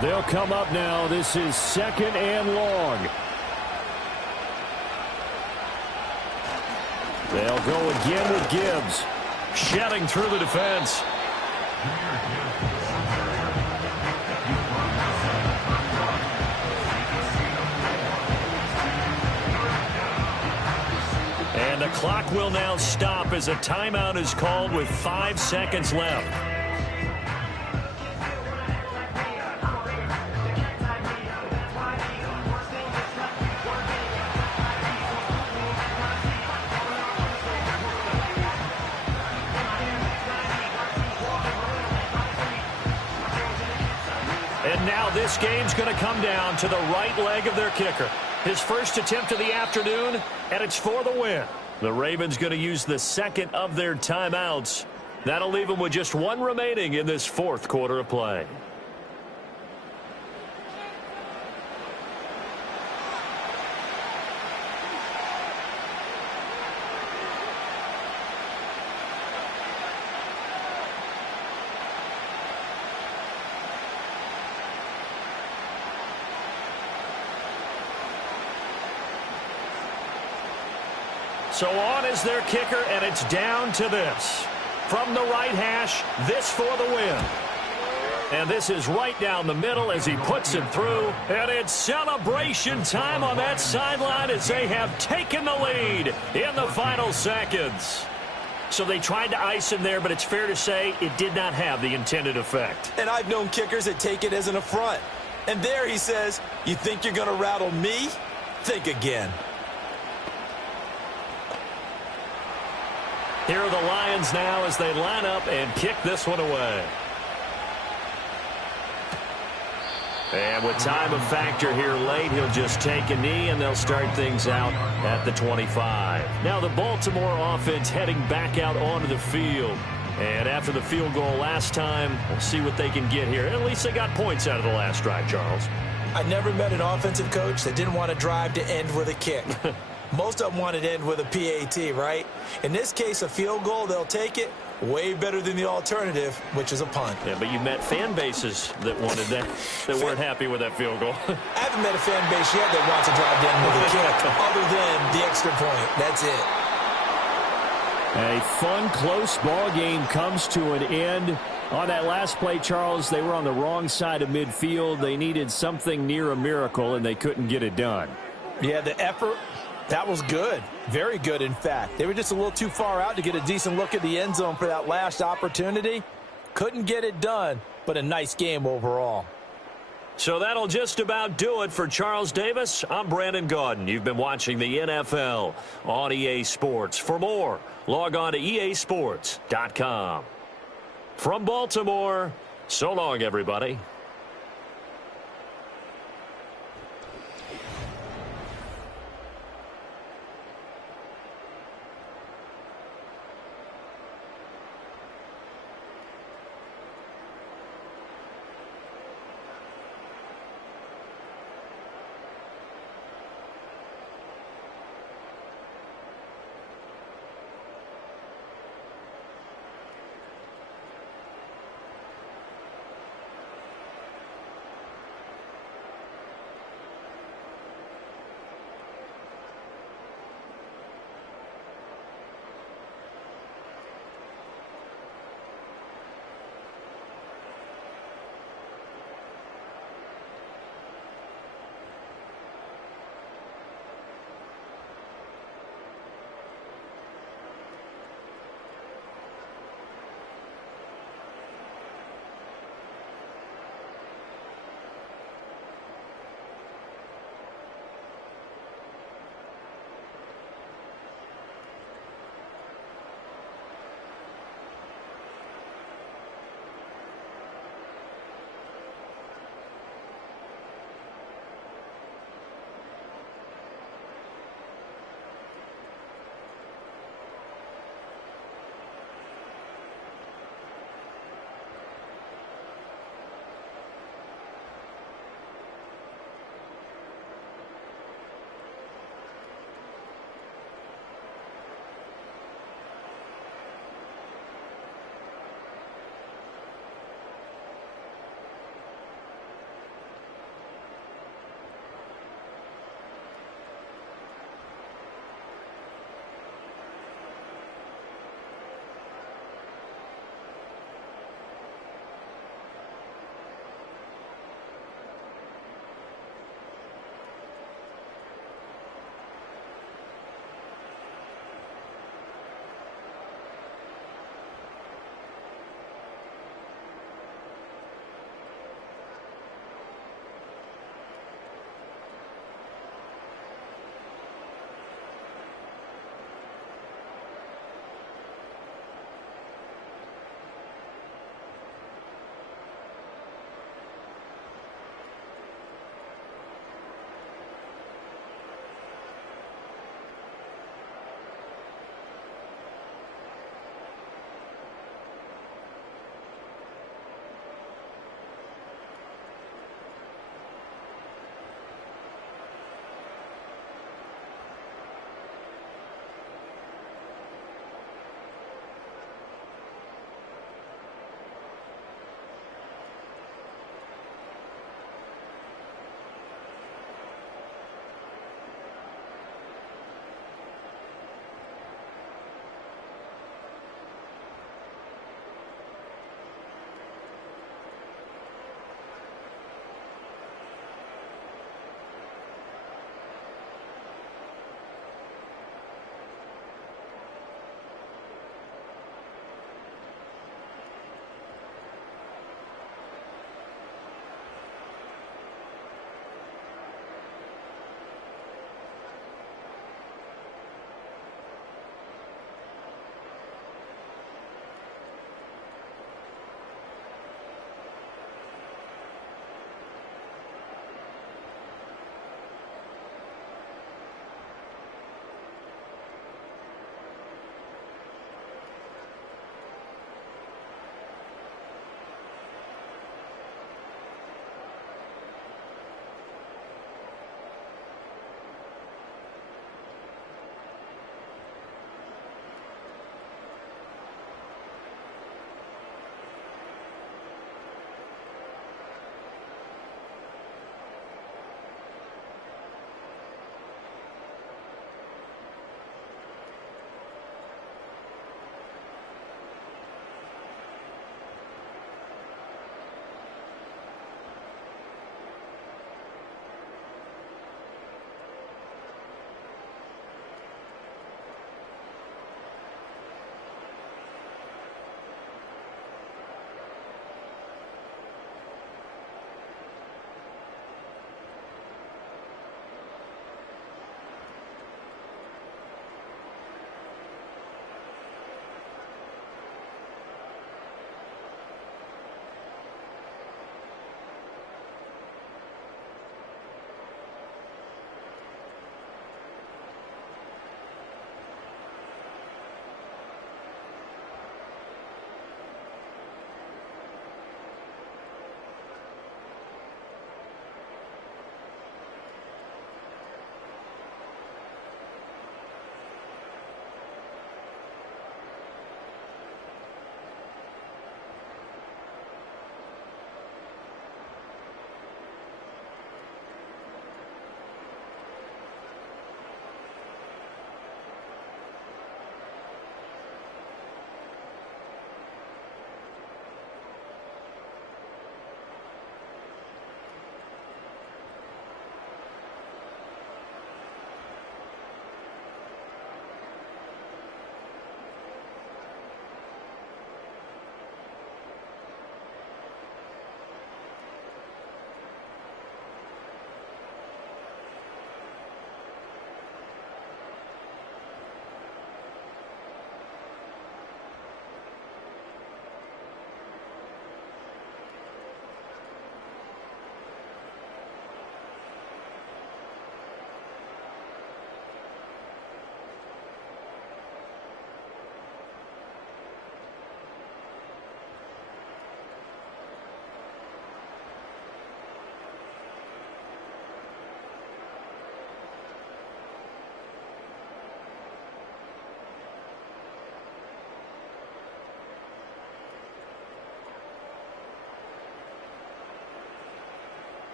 They'll come up now. This is 2nd and long. They'll go again with Gibbs. Shedding through the defense. And the clock will now stop as a timeout is called with 5 seconds left. And now this game's going to come down to the right leg of their kicker. His first attempt of the afternoon, and it's for the win. The Ravens going to use the second of their timeouts. That'll leave them with just 1 remaining in this 4th quarter of play. So on is their kicker, and it's down to this. From the right hash, this for the win. And this is right down the middle as he puts it through. And it's celebration time on that sideline as they have taken the lead in the final seconds. So they tried to ice him there, but it's fair to say it did not have the intended effect. And I've known kickers that take it as an affront. And there he says, you think you're going to rattle me? Think again. Here are the Lions now as they line up and kick this one away. And with time of factor here late, he'll just take a knee, and they'll start things out at the 25. Now the Baltimore offense heading back out onto the field. And after the field goal last time, we'll see what they can get here. At least they got points out of the last drive, Charles. I never met an offensive coach that didn't want to drive to end with a kick. Most of them want to end with a PAT, right? In this case, a field goal, they'll take it. Way better than the alternative, which is a punt. Yeah, but you met fan bases that wanted that, that weren't happy with that field goal. I haven't met a fan base yet that wants to drive to end with a kick, other than the extra point. That's it. A fun, close ball game comes to an end. On that last play, Charles, they were on the wrong side of midfield. They needed something near a miracle, and they couldn't get it done. Yeah, the effort, that was good. Very good, in fact. They were just a little too far out to get a decent look at the end zone for that last opportunity. Couldn't get it done, but a nice game overall. So that'll just about do it for Charles Davis. I'm Brandon Gaudin. You've been watching the NFL on EA Sports. For more, log on to easports.com. From Baltimore, so long, everybody.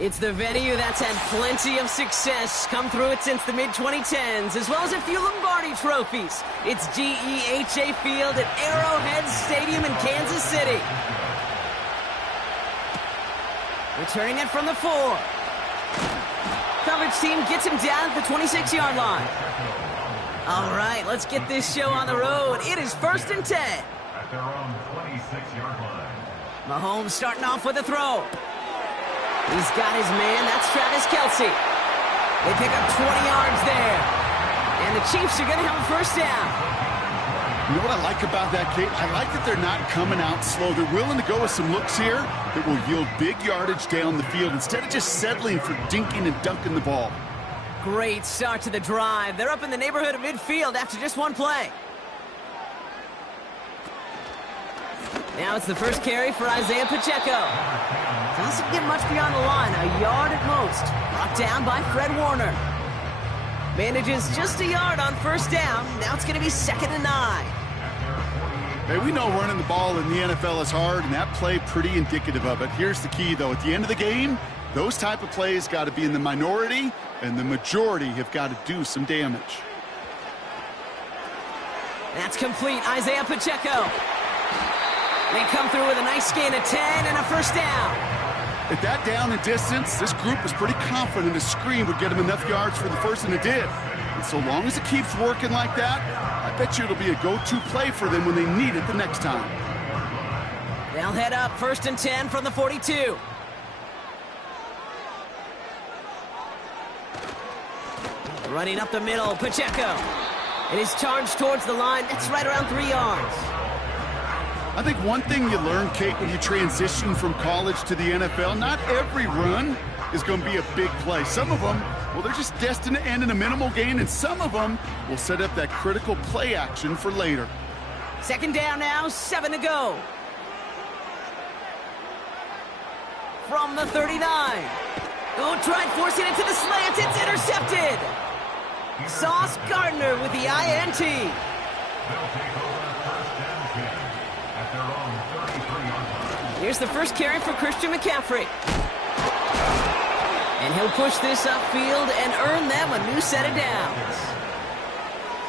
It's the venue that's had plenty of success come through it since the mid-2010s, as well as a few Lombardi trophies. It's GEHA Field at Arrowhead Stadium in Kansas City. Returning it from the 4. Coverage team gets him down at the 26-yard line. All right, let's get this show on the road. It is 1st and 10. At their own 26-yard line. Mahomes starting off with a throw. He's got his man. That's Travis Kelce. They pick up 20 yards there. And the Chiefs are going to have a first down. You know what I like about that, Kate? I like that they're not coming out slow. They're willing to go with some looks here that will yield big yardage down the field instead of just settling for dinking and dunking the ball. Great start to the drive. They're up in the neighborhood of midfield after just one play. Now it's the first carry for Isaiah Pacheco. Doesn't get much beyond the line, a yard at most. Brought down by Fred Warner. Manages just a yard on first down. Now it's going to be 2nd and 9. Hey, we know running the ball in the NFL is hard, and that play pretty indicative of it. Here's the key, though. At the end of the game, those type of plays got to be in the minority, and the majority have got to do some damage. That's complete. Isaiah Pacheco. They come through with a nice gain of 10 and a first down. At that down and distance, this group was pretty confident a screen would get them enough yards for the first, and it did. And so long as it keeps working like that, I bet you it'll be a go-to play for them when they need it the next time. They'll head up 1st and 10 from the 42. Running up the middle, Pacheco. And he's charged towards the line. That's right around 3 yards. I think one thing you learn, Kate, when you transition from college to the NFL, not every run is going to be a big play. Some of them, well, they're just destined to end in a minimal gain, and some of them will set up that critical play action for later. 2nd down now, 7 to go. From the 39. Oh, tried forcing it to the slant. It's intercepted. Sauce Gardner with the INT. Here's the first carry for Christian McCaffrey. And he'll push this upfield and earn them a new set of downs.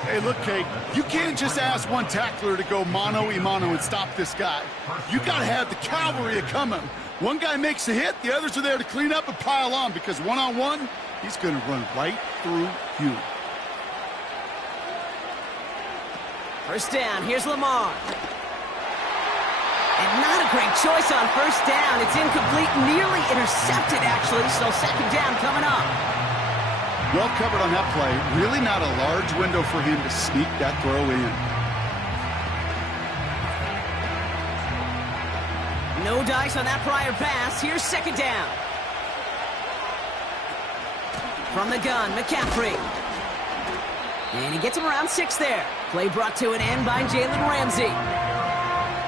Hey, look, Kate, you can't just ask one tackler to go mano-a-mano and stop this guy. You got to have the cavalry to come him. One guy makes a hit, the others are there to clean up and pile on, because one-on-one, he's going to run right through you. First down, here's Lamar. And not a great choice on first down. It's incomplete, nearly intercepted, actually, so 2nd down coming up. Well covered on that play. Really not a large window for him to sneak that throw in. No dice on that prior pass. Here's 2nd down. From the gun, McCaffrey. And he gets him around 6 there. Play brought to an end by Jalen Ramsey.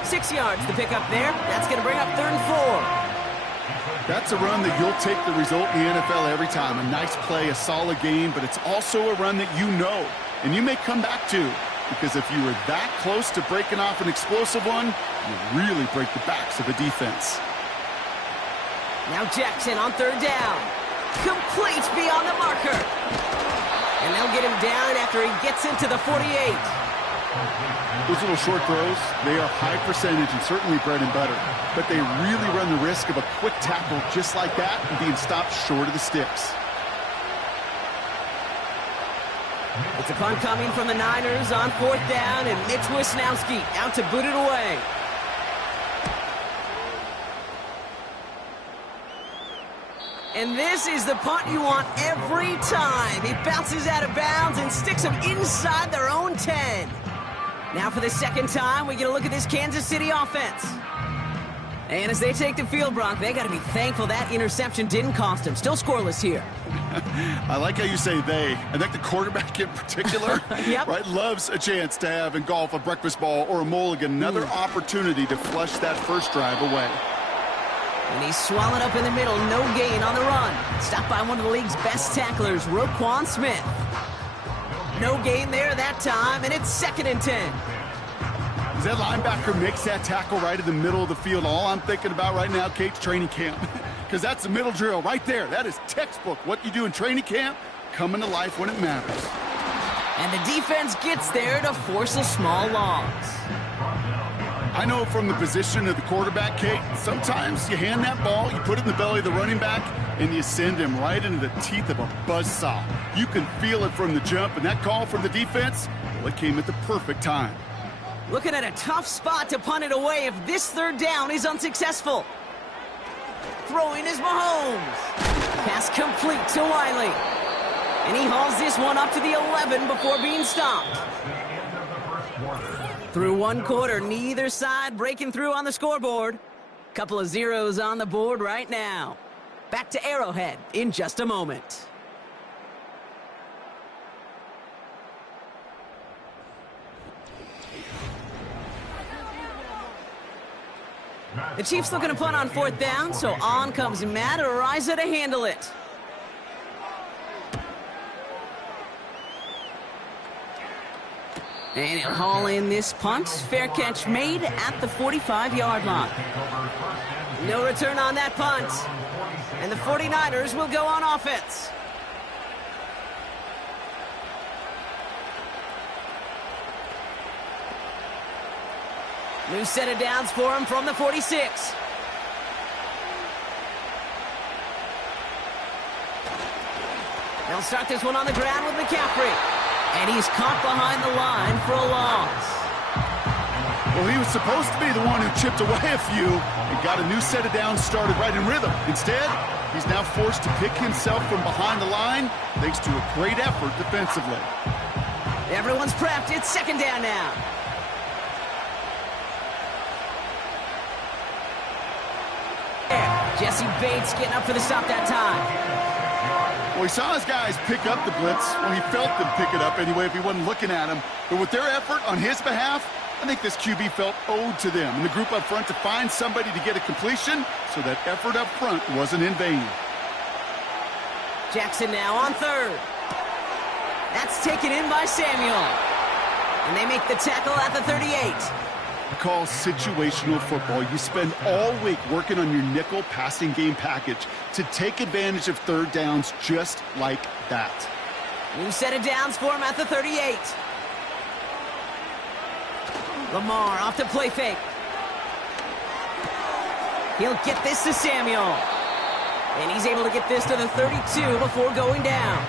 6 yards to pick up there. That's going to bring up 3rd and 4. That's a run that you'll take the result in the NFL every time. A nice play, a solid game, but it's also a run that you know, and you may come back to, because if you were that close to breaking off an explosive one, you really break the backs of a defense. Now Jackson on 3rd down. Complete beyond the marker. And they'll get him down after he gets into the 48. Those little short throws, they are high percentage and certainly bread and butter. But they really run the risk of a quick tackle just like that and being stopped short of the sticks. It's a punt coming from the Niners on 4th down, and Mitch Wisnowski out to boot it away. And this is the punt you want every time. He bounces out of bounds and sticks them inside their own 10. Now for the 2nd time, we get a look at this Kansas City offense. And as they take the field, Brock, they got to be thankful that interception didn't cost them. Still scoreless here. I like how you say they. I think the quarterback in particular yep. right, loves a chance to have in golf a breakfast ball or a mulligan, another opportunity to flush that first drive away. And he's swallowed up in the middle, no gain on the run. Stopped by one of the league's best tacklers, Roquan Smith. No gain there that time, and it's 2nd and 10. As that linebacker makes that tackle right in the middle of the field, all I'm thinking about right now, Kate's training camp. Because that's the middle drill right there. That is textbook. What you do in training camp, coming to life when it matters. And the defense gets there to force a small loss. I know from the position of the quarterback, Kate, sometimes you hand that ball, you put it in the belly of the running back, and you send him right into the teeth of a buzzsaw. You can feel it from the jump, and that call from the defense, well, it came at the perfect time. Looking at a tough spot to punt it away if this 3rd down is unsuccessful. Throwing is Mahomes. Pass complete to Wiley. And he hauls this one up to the 11 before being stopped. Through one quarter, neither side breaking through on the scoreboard. Couple of zeros on the board right now. Back to Arrowhead in just a moment. The Chiefs looking to punt on 4th down, so on comes Matt Araiza to handle it. And he'll haul in this punt. Fair catch made at the 45-yard line. No return on that punt. And the 49ers will go on offense. New set of downs for him from the 46. They'll start this one on the ground with McCaffrey. And he's caught behind the line for a loss. Well, he was supposed to be the one who chipped away a few and got a new set of downs started right in rhythm. Instead, he's now forced to pick himself from behind the line thanks to a great effort defensively. Everyone's prepped. It's 2nd down now. Jesse Bates getting up for the stop that time. Well, he saw his guys pick up the blitz. Well, he felt them pick it up anyway if he wasn't looking at him. But with their effort on his behalf, I think this QB felt owed to them and the group up front to find somebody to get a completion, so that effort up front wasn't in vain. Jackson now on 3rd. That's taken in by Samuel. And they make the tackle at the 38. Call situational football. You spend all week working on your nickel passing game package to take advantage of 3rd downs just like that. New set of downs for him at the 38. Lamar off the play fake. He'll get this to Samuel. And he's able to get this to the 32 before going down.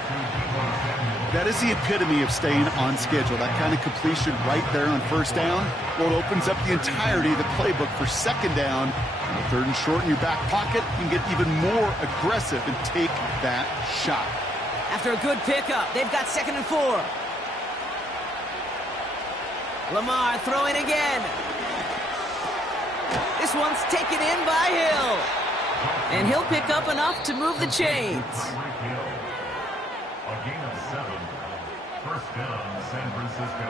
That is the epitome of staying on schedule. That kind of completion right there on 1st down. Well, it opens up the entirety of the playbook for 2nd down. On 3rd and short in your back pocket, you can get even more aggressive and take that shot. After a good pickup, they've got 2nd and 4. Lamar throwing again. This one's taken in by Hill. And he'll pick up enough to move the chains. A gain of 7. 1st down, San Francisco.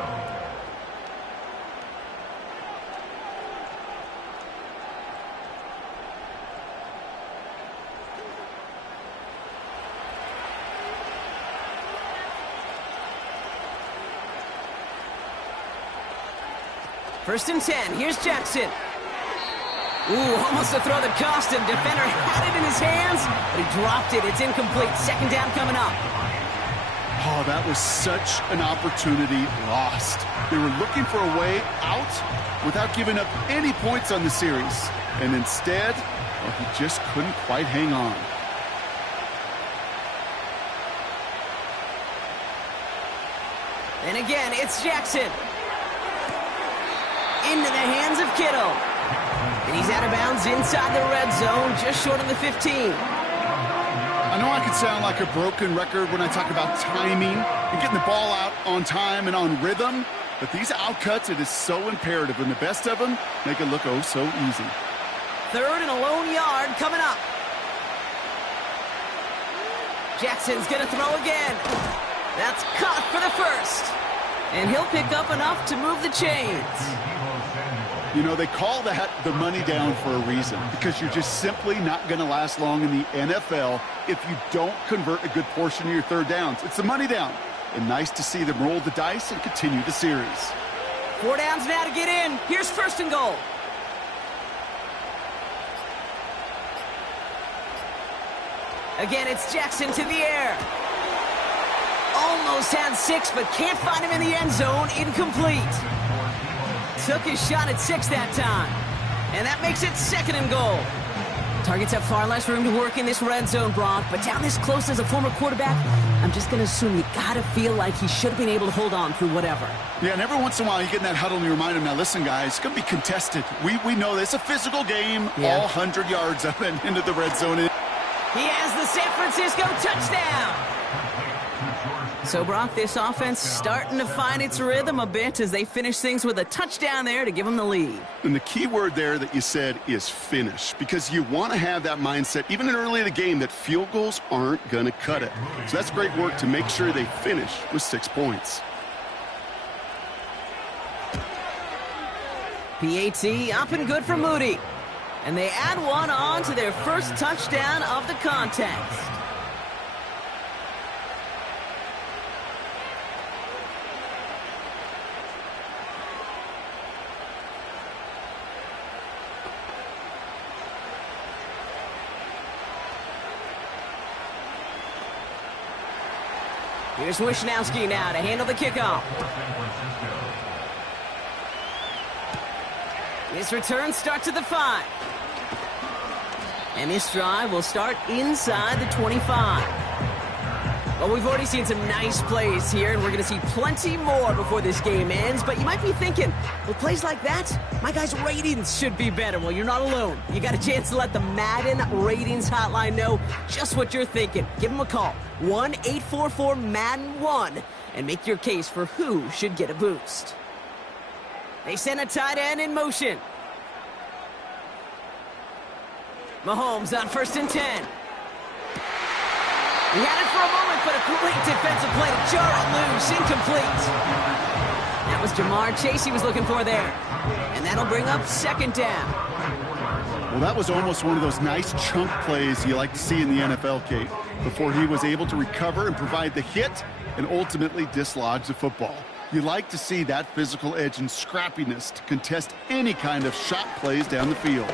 First and 10. Here's Jackson. Ooh, almost to throw that cost him. Defender had it in his hands, but he dropped it. It's incomplete. 2nd down coming up. Oh, that was such an opportunity lost. They were looking for a way out without giving up any points on the series. And instead, well, he just couldn't quite hang on. And again, it's Jackson. Into the hands of Kittle. And he's out of bounds inside the red zone, just short of the 15. I know I could sound like a broken record when I talk about timing and getting the ball out on time and on rhythm, but these outcuts, it is so imperative, and the best of them make it look oh so easy. 3rd and a lone yard coming up. Jackson's going to throw again. That's caught for the 1st. And he'll pick up enough to move the chains. You know, they call that the money down for a reason, because you're just simply not going to last long in the NFL if you don't convert a good portion of your 3rd downs. It's the money down. And nice to see them roll the dice and continue the series. 4 downs now to get in. Here's 1st and goal. Again, it's Jackson to the air. Almost had 6, but can't find him in the end zone. Incomplete. Took his shot at 6 that time. And that makes it 2nd and goal. Targets have far less room to work in this red zone, Brock, but down this close as a former quarterback, I'm just going to assume you got to feel like he should have been able to hold on through whatever. Yeah, and every once in a while you get in that huddle and you remind him, now listen, guys, it's going to be contested. We know this. It's a physical game, all 100 yards of it into the red zone. He has the San Francisco touchdown. So, Brock, this offense starting to find its rhythm a bit as they finish things with a touchdown there to give them the lead. And the key word there that you said is finish, because you want to have that mindset, even in early in the game, that field goals aren't going to cut it. So that's great work to make sure they finish with 6 points. PAT up and good for Moody. And they add one on to their first touchdown of the contest. Here's Wishnowski now to handle the kickoff. This return starts at the 5. And this drive will start inside the 25. Well, we've already seen some nice plays here, and we're going to see plenty more before this game ends. But you might be thinking, with plays like that, my guys' ratings should be better. Well, you're not alone. You got a chance to let the Madden ratings hotline know just what you're thinking. Give them a call, 1-844-MADDEN-1, and make your case for who should get a boost. They send a tight end in motion. Mahomes on 1st and 10. He had it for a moment, but a great defensive play to jar it loose. Incomplete. That was Jamar Chase he was looking for there. And that'll bring up 2nd down. Well, that was almost one of those nice chunk plays you like to see in the NFL, Kate, before he was able to recover and provide the hit and ultimately dislodge the football. You like to see that physical edge and scrappiness to contest any kind of shot plays down the field.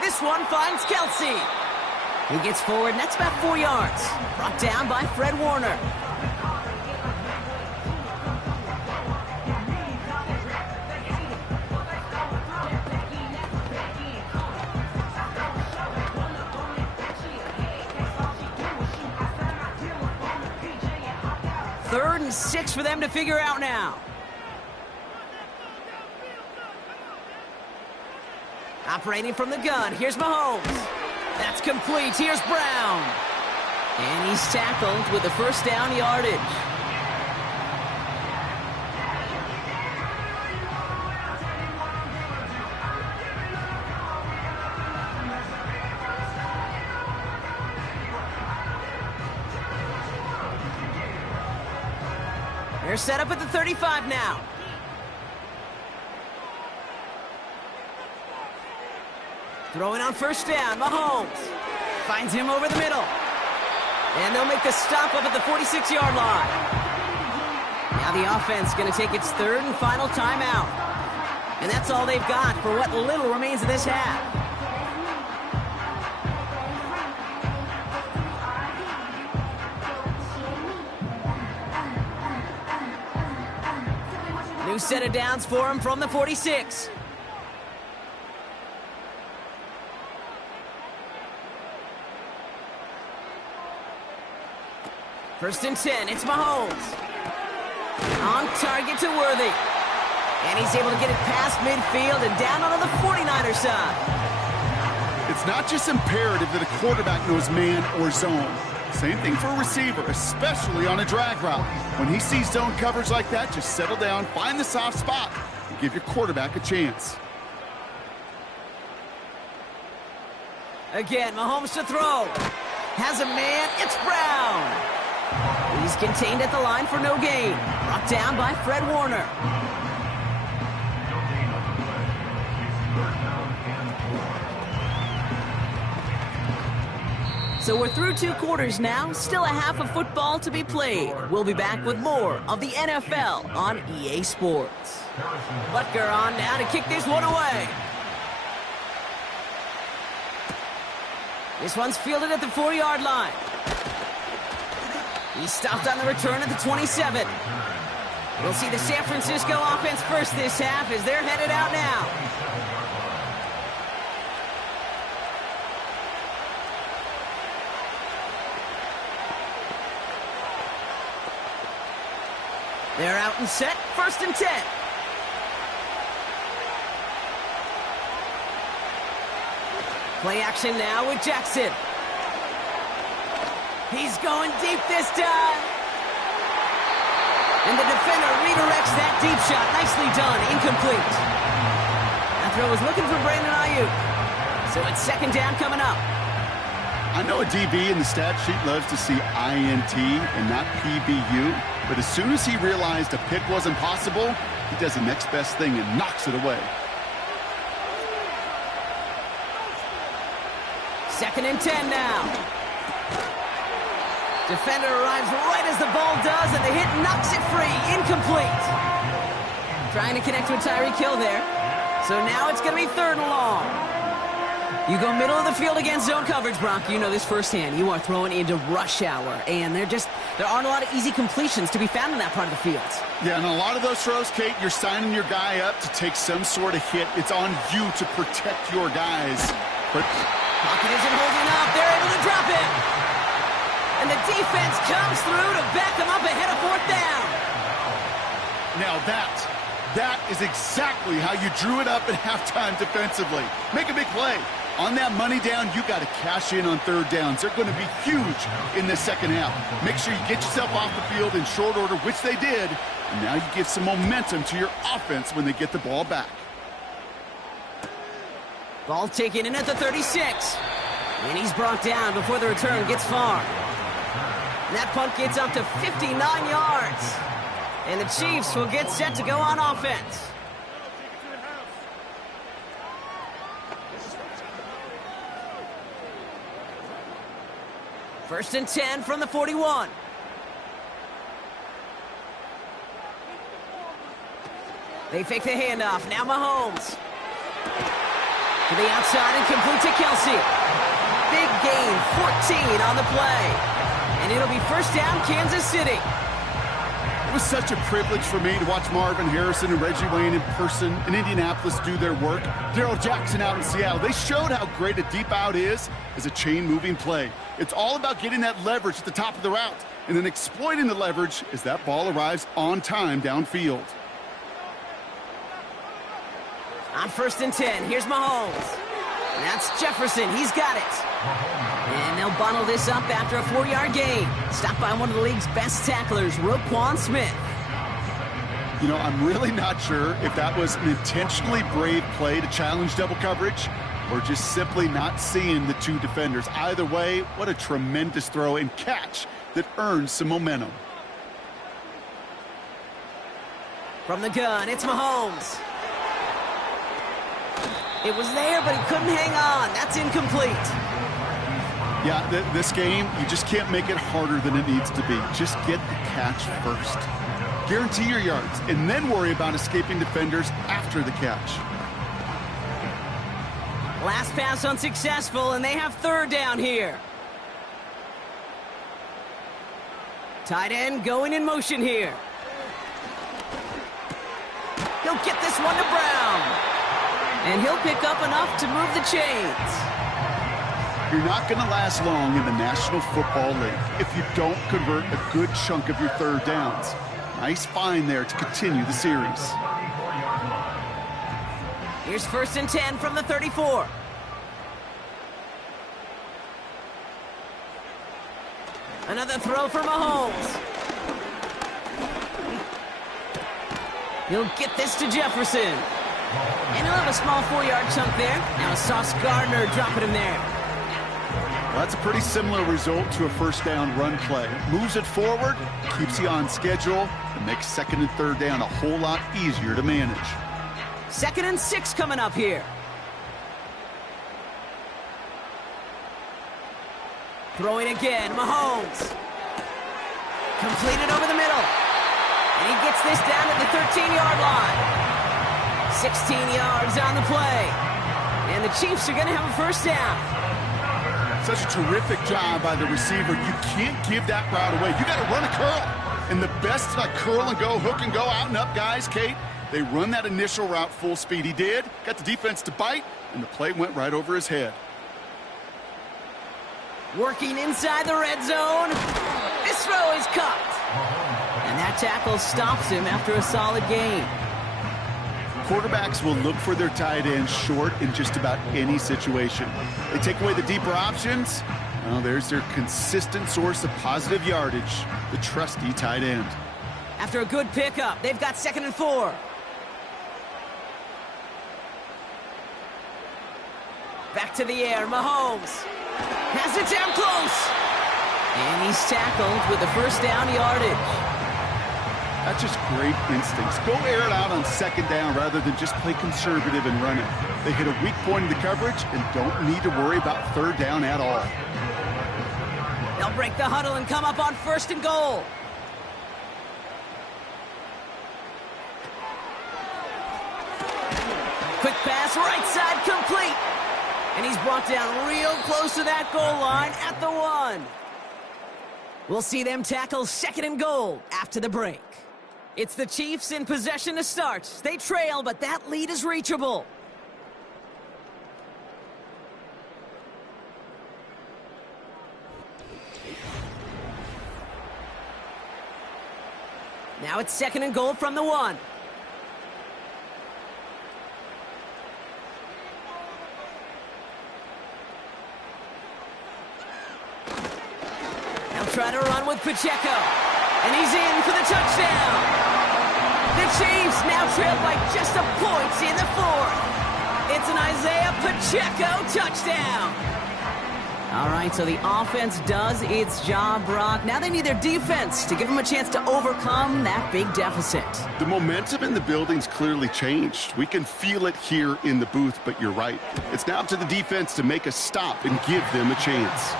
This one finds Kelsey. He gets forward, and that's about 4 yards. Brought down by Fred Warner. Third and 6 for them to figure out now. Operating from the gun, here's Mahomes. That's complete, here's Brown. And he's tackled with the 1st down yardage. They're set up at the 35 now. Throwing on 1st down, Mahomes finds him over the middle. And they'll make the stop up at the 46-yard line. Now the offense going to take its 3rd and final timeout. And that's all they've got for what little remains of this half. New set of downs for him from the 46. First and 10, it's Mahomes. On target to Worthy. And he's able to get it past midfield and down onto the 49er side. It's not just imperative that a quarterback knows man or zone. Same thing for a receiver, especially on a drag route. When he sees zone coverage like that, just settle down, find the soft spot, and give your quarterback a chance. Again, Mahomes to throw. Has a man, it's Brown. He's contained at the line for no gain. Brought down by Fred Warner. So we're through 2 quarters now. Still a half of football to be played. We'll be back with more of the NFL on EA Sports. Butker on now to kick this one away. This one's fielded at the 4-yard line. He stopped on the return at the 27. We'll see the San Francisco offense first this half as they're headed out now. They're out and set, 1st and 10. Play action now with Jackson. He's going deep this time. And the defender redirects that deep shot. Nicely done. Incomplete. That throw was looking for Brandon Ayuk. So it's second down coming up. I know a DB in the stat sheet loves to see INT and not PBU, but as soon as he realized a pick wasn't possible, he does the next best thing and knocks it away. Second and 10 now. Defender arrives right as the ball does, and the hit knocks it free. Incomplete. Trying to connect with Tyreek Hill there. So now it's going to be third and long. You go middle of the field against zone coverage, Brock. You know this firsthand. You are throwing into rush hour, and there aren't a lot of easy completions to be found in that part of the field. Yeah, and a lot of those throws, Kate, you're signing your guy up to take some sort of hit. It's on you to protect your guys. But Pocket isn't holding up. They're able to drop him. And the defense comes through to back him up ahead of fourth down. now that is exactly how you drew it up at halftime defensively. Make a big play. On that money down, you got to cash in on third downs. They're going to be huge in the second half. Make sure you get yourself off the field in short order, which they did. And now you give some momentum to your offense when they get the ball back. Ball taken in at the 36. And he's brought down before the return gets far. And that punt gets up to 59 yards. And the Chiefs will get set to go on offense. First and 10 from the 41. They fake the handoff. Now Mahomes. To the outside and complete to Kelsey. Big gain, 14 on the play. And it'll be first down, Kansas City. It was such a privilege for me to watch Marvin Harrison and Reggie Wayne in person in Indianapolis do their work. Darrell Jackson out in Seattle. They showed how great a deep out is as a chain-moving play. It's all about getting that leverage at the top of the route and then exploiting the leverage as that ball arrives on time downfield. On first and 10, here's Mahomes. And that's Jefferson. He's got it. And they'll bundle this up after a 4-yard gain. Stopped by one of the league's best tacklers, Roquan Smith. You know, I'm really not sure if that was an intentionally brave play to challenge double coverage or just simply not seeing the two defenders. Either way, what a tremendous throw and catch that earns some momentum. From the gun, it's Mahomes. It was there, but he couldn't hang on. That's incomplete. Yeah, this game, you just can't make it harder than it needs to be. Just get the catch first. Guarantee your yards, and then worry about escaping defenders after the catch. Last pass unsuccessful, and they have third down here. Tight end going in motion here. He'll get this one to Brown. And he'll pick up enough to move the chains. You're not going to last long in the National Football League if you don't convert a good chunk of your third downs. Nice find there to continue the series. Here's first and 10 from the 34. Another throw for Mahomes. He'll get this to Jefferson. And he'll have a small 4-yard chunk there. Now Sauce Gardner dropping him there. Well, that's a pretty similar result to a first down run play. Moves it forward, keeps you on schedule, and makes second and third down a whole lot easier to manage. Second and 6 coming up here. Throwing again, Mahomes. Completed over the middle. And he gets this down at the 13-yard line. 16 yards on the play. And the Chiefs are going to have a first down. Such a terrific job by the receiver. You can't give that route away. You got to run a curl. And the best curl and go, hook and go, out and up guys, Kate, they run that initial route full speed. He did. Got the defense to bite, and the play went right over his head. Working inside the red zone. This throw is caught. And that tackle stops him after a solid gain. Quarterbacks will look for their tight end short in just about any situation. They take away the deeper options. Well, there's their consistent source of positive yardage, the trusty tight end. After a good pickup, they've got 2nd and 4. Back to the air, Mahomes. Has it down close. And he's tackled with the first down yardage. That's just great instincts. Go air it out on 2nd down rather than just play conservative and run it. They hit a weak point in the coverage and don't need to worry about 3rd down at all. They'll break the huddle and come up on 1st and goal. Quick pass, right side, complete. And he's brought down real close to that goal line at the 1. We'll see them tackle 2nd and goal after the break. It's the Chiefs in possession to start. They trail, but that lead is reachable. Now it's 2nd and goal from the 1. They'll try to run with Pacheco. And he's in for the touchdown. The Chiefs now trail by just a point in the 4th. It's an Isaiah Pacheco touchdown. All right, so the offense does its job, Brock. Now they need their defense to give them a chance to overcome that big deficit. The momentum in the building's clearly changed. We can feel it here in the booth, but you're right. It's now up to the defense to make a stop and give them a chance.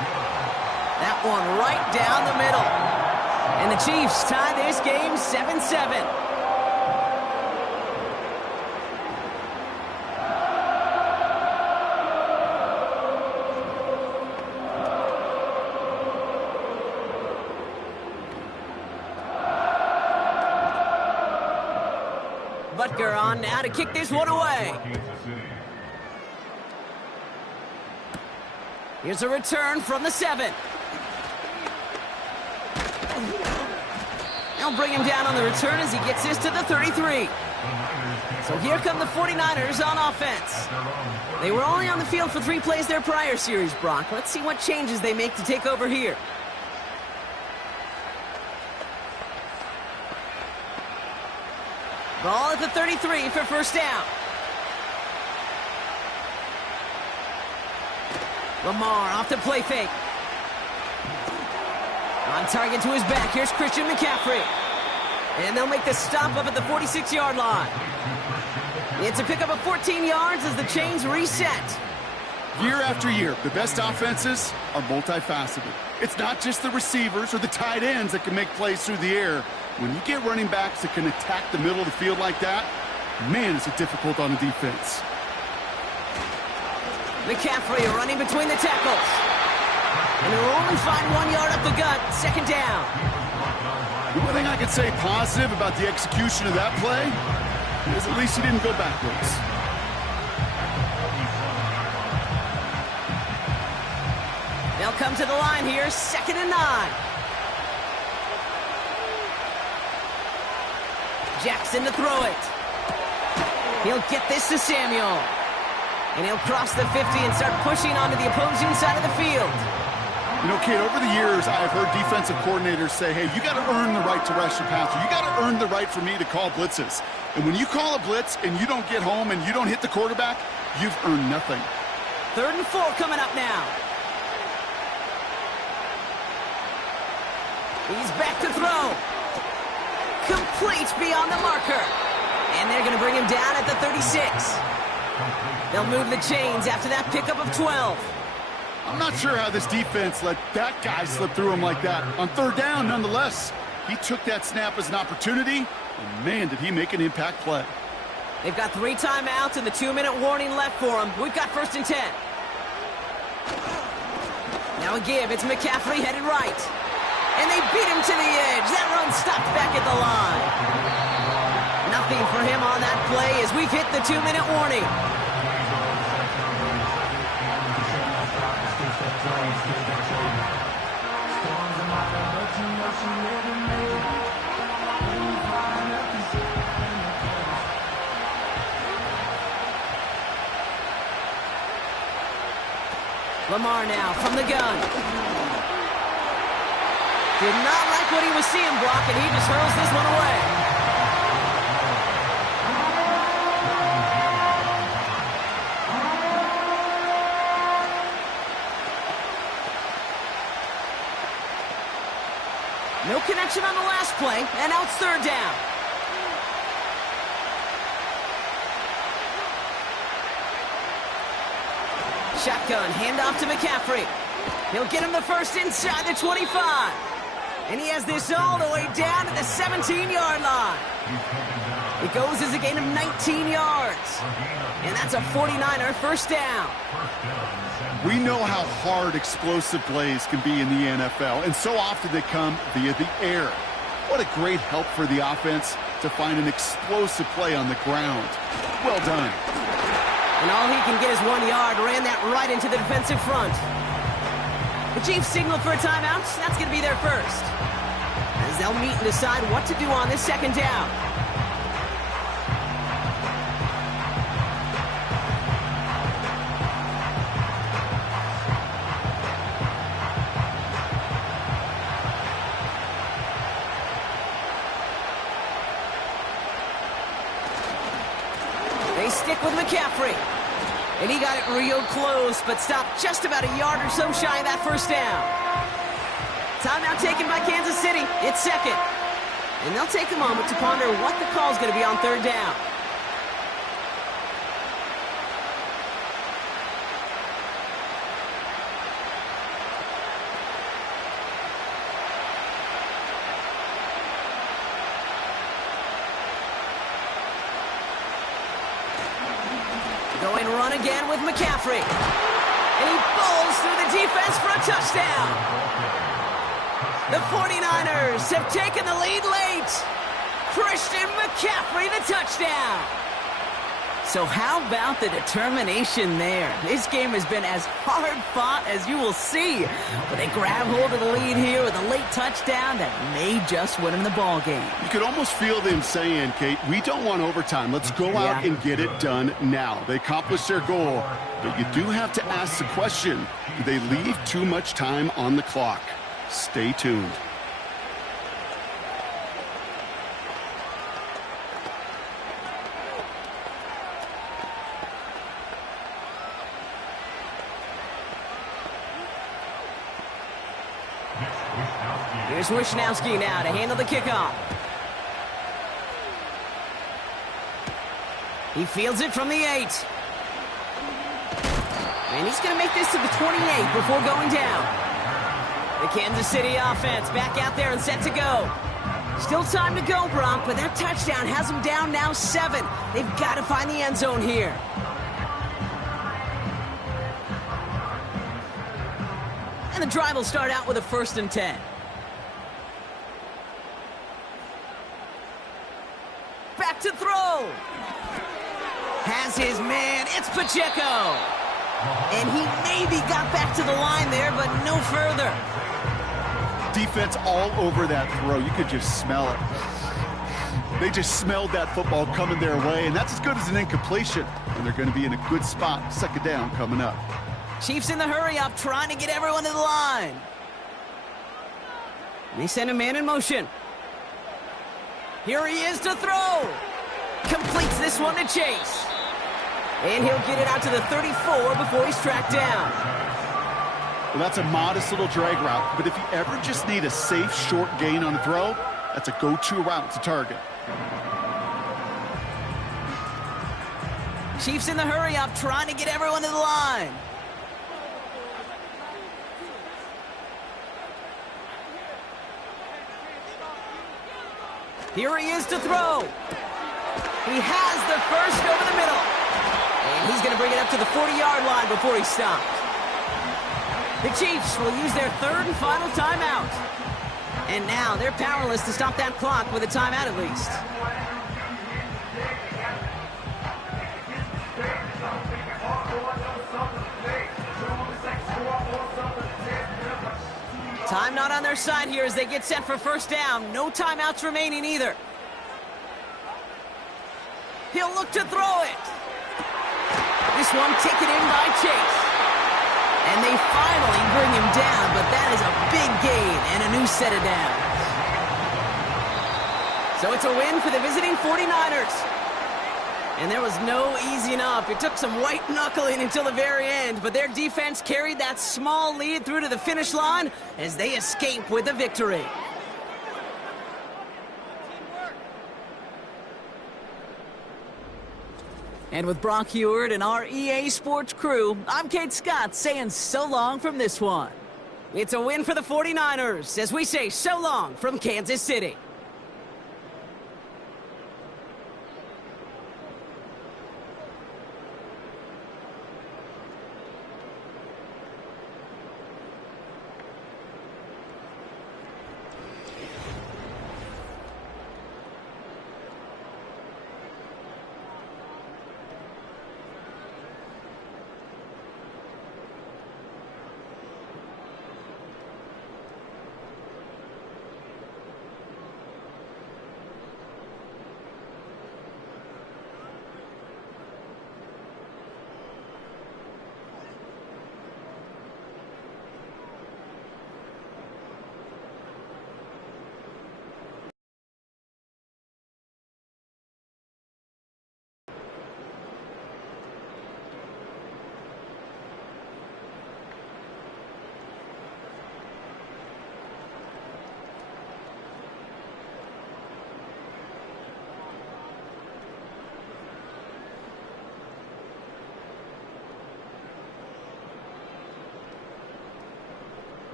That one right down the middle. And the Chiefs tie this game 7-7. Butker on now to kick this one away. Here's a return from the 7. They'll bring him down on the return as he gets this to the 33. So here come the 49ers on offense. They were only on the field for 3 plays their prior series, Brock. Let's see what changes they make to take over here. Ball at the 33 for first down. Lamar off the play fake. On target to his back, here's Christian McCaffrey. And they'll make the stop up at the 46-yard line. It's a pickup of 14 yards as the chains reset. Year after year, the best offenses are multifaceted. It's not just the receivers or the tight ends that can make plays through the air. When you get running backs that can attack the middle of the field like that, man, is it difficult on the defense. McCaffrey running between the tackles. And they'll only find 1 yard up the gut, 2nd down. The one thing I could say positive about the execution of that play is at least he didn't go backwards. They'll come to the line here, 2nd and 9. Jackson to throw it. He'll get this to Samuel. And he'll cross the 50 and start pushing onto the opposing side of the field. You know, Kate, over the years, I've heard defensive coordinators say, hey, you got to earn the right to rush your passer. You got to earn the right for me to call blitzes. And when you call a blitz and you don't get home and you don't hit the quarterback, you've earned nothing. 3rd and 4 coming up now. He's back to throw. Complete beyond the marker. And they're going to bring him down at the 36. They'll move the chains after that pickup of 12. I'm not sure how this defense let that guy slip through him like that. On 3rd down, nonetheless, he took that snap as an opportunity, and man, did he make an impact play. They've got 3 timeouts and the 2-minute warning left for them. We've got 1st and 10. Now a give. It's McCaffrey headed right. And they beat him to the edge. That run stopped back at the line. Nothing for him on that play as we've hit the 2-minute warning. Lamar now from the gun. Did not like what he was seeing, Brock, and he just hurls this one away. No connection on the last play, and now it's third down. Shotgun, handoff to McCaffrey. He'll get him the first inside the 25. And he has this all the way down to the 17-yard line. It goes as a gain of 19 yards. And that's a 49er first down. We know how hard explosive plays can be in the NFL, and so often they come via the air. What a great help for the offense to find an explosive play on the ground. Well done. And all he can get is 1 yard. Ran that right into the defensive front. The Chiefs signal for a timeout. That's going to be their first, as they'll meet and decide what to do on this second down. They stick with McCaffrey. And he got it real close, but stopped just about a yard or so shy of that first down. Timeout taken by Kansas City. It's second. And they'll take a moment to ponder what the call's going to be on third down. Going run again with McCaffrey. And he bowls through the defense for a touchdown. The 49ers have taken the lead late. Christian McCaffrey, the touchdown. So how about the determination there? This game has been as hard fought as you will see. But they grab hold of the lead here with a late touchdown that may just win them the ball game. You could almost feel them saying, Kate, we don't want overtime. Let's go out and get it done now. They accomplished their goal, but you do have to ask the question, do they leave too much time on the clock? Stay tuned. Here's Wishnowski now to handle the kickoff. He fields it from the 8. And he's going to make this to the 28 before going down. The Kansas City offense back out there and set to go. Still time to go, Brock, but that touchdown has them down now 7. They've got to find the end zone here. And the drive will start out with a 1st and 10. Back to throw. Has his man. It's Pacheco. And he maybe got back to the line there, but no further. Defense all over that throw. You could just smell it. They just smelled that football coming their way, and that's as good as an incompletion. And they're going to be in a good spot. Second down coming up. Chiefs in the hurry-up, trying to get everyone to the line. And they send a man in motion. Here he is to throw. Completes this one to Chase. And he'll get it out to the 34 before he's tracked down. Well, that's a modest little drag route, but if you ever just need a safe, short gain on a throw, that's a go-to route to target. Chiefs in the hurry-up, trying to get everyone to the line. Here he is to throw. He has the first over the middle. And he's going to bring it up to the 40-yard line before he's stopped. The Chiefs will use their 3rd and final timeout. And now they're powerless to stop that clock with a timeout at least. Time not on their side here as they get set for first down. No timeouts remaining either. He'll look to throw it. This one taken in by Chase. And they finally bring him down, but that is a big gain and a new set of downs. So it's a win for the visiting 49ers. And there was no easing up. It took some white knuckling until the very end, but their defense carried that small lead through to the finish line as they escape with a victory. And with Brock Heward and our EA Sports crew, I'm Kate Scott saying so long from this one. It's a win for the 49ers as we say so long from Kansas City.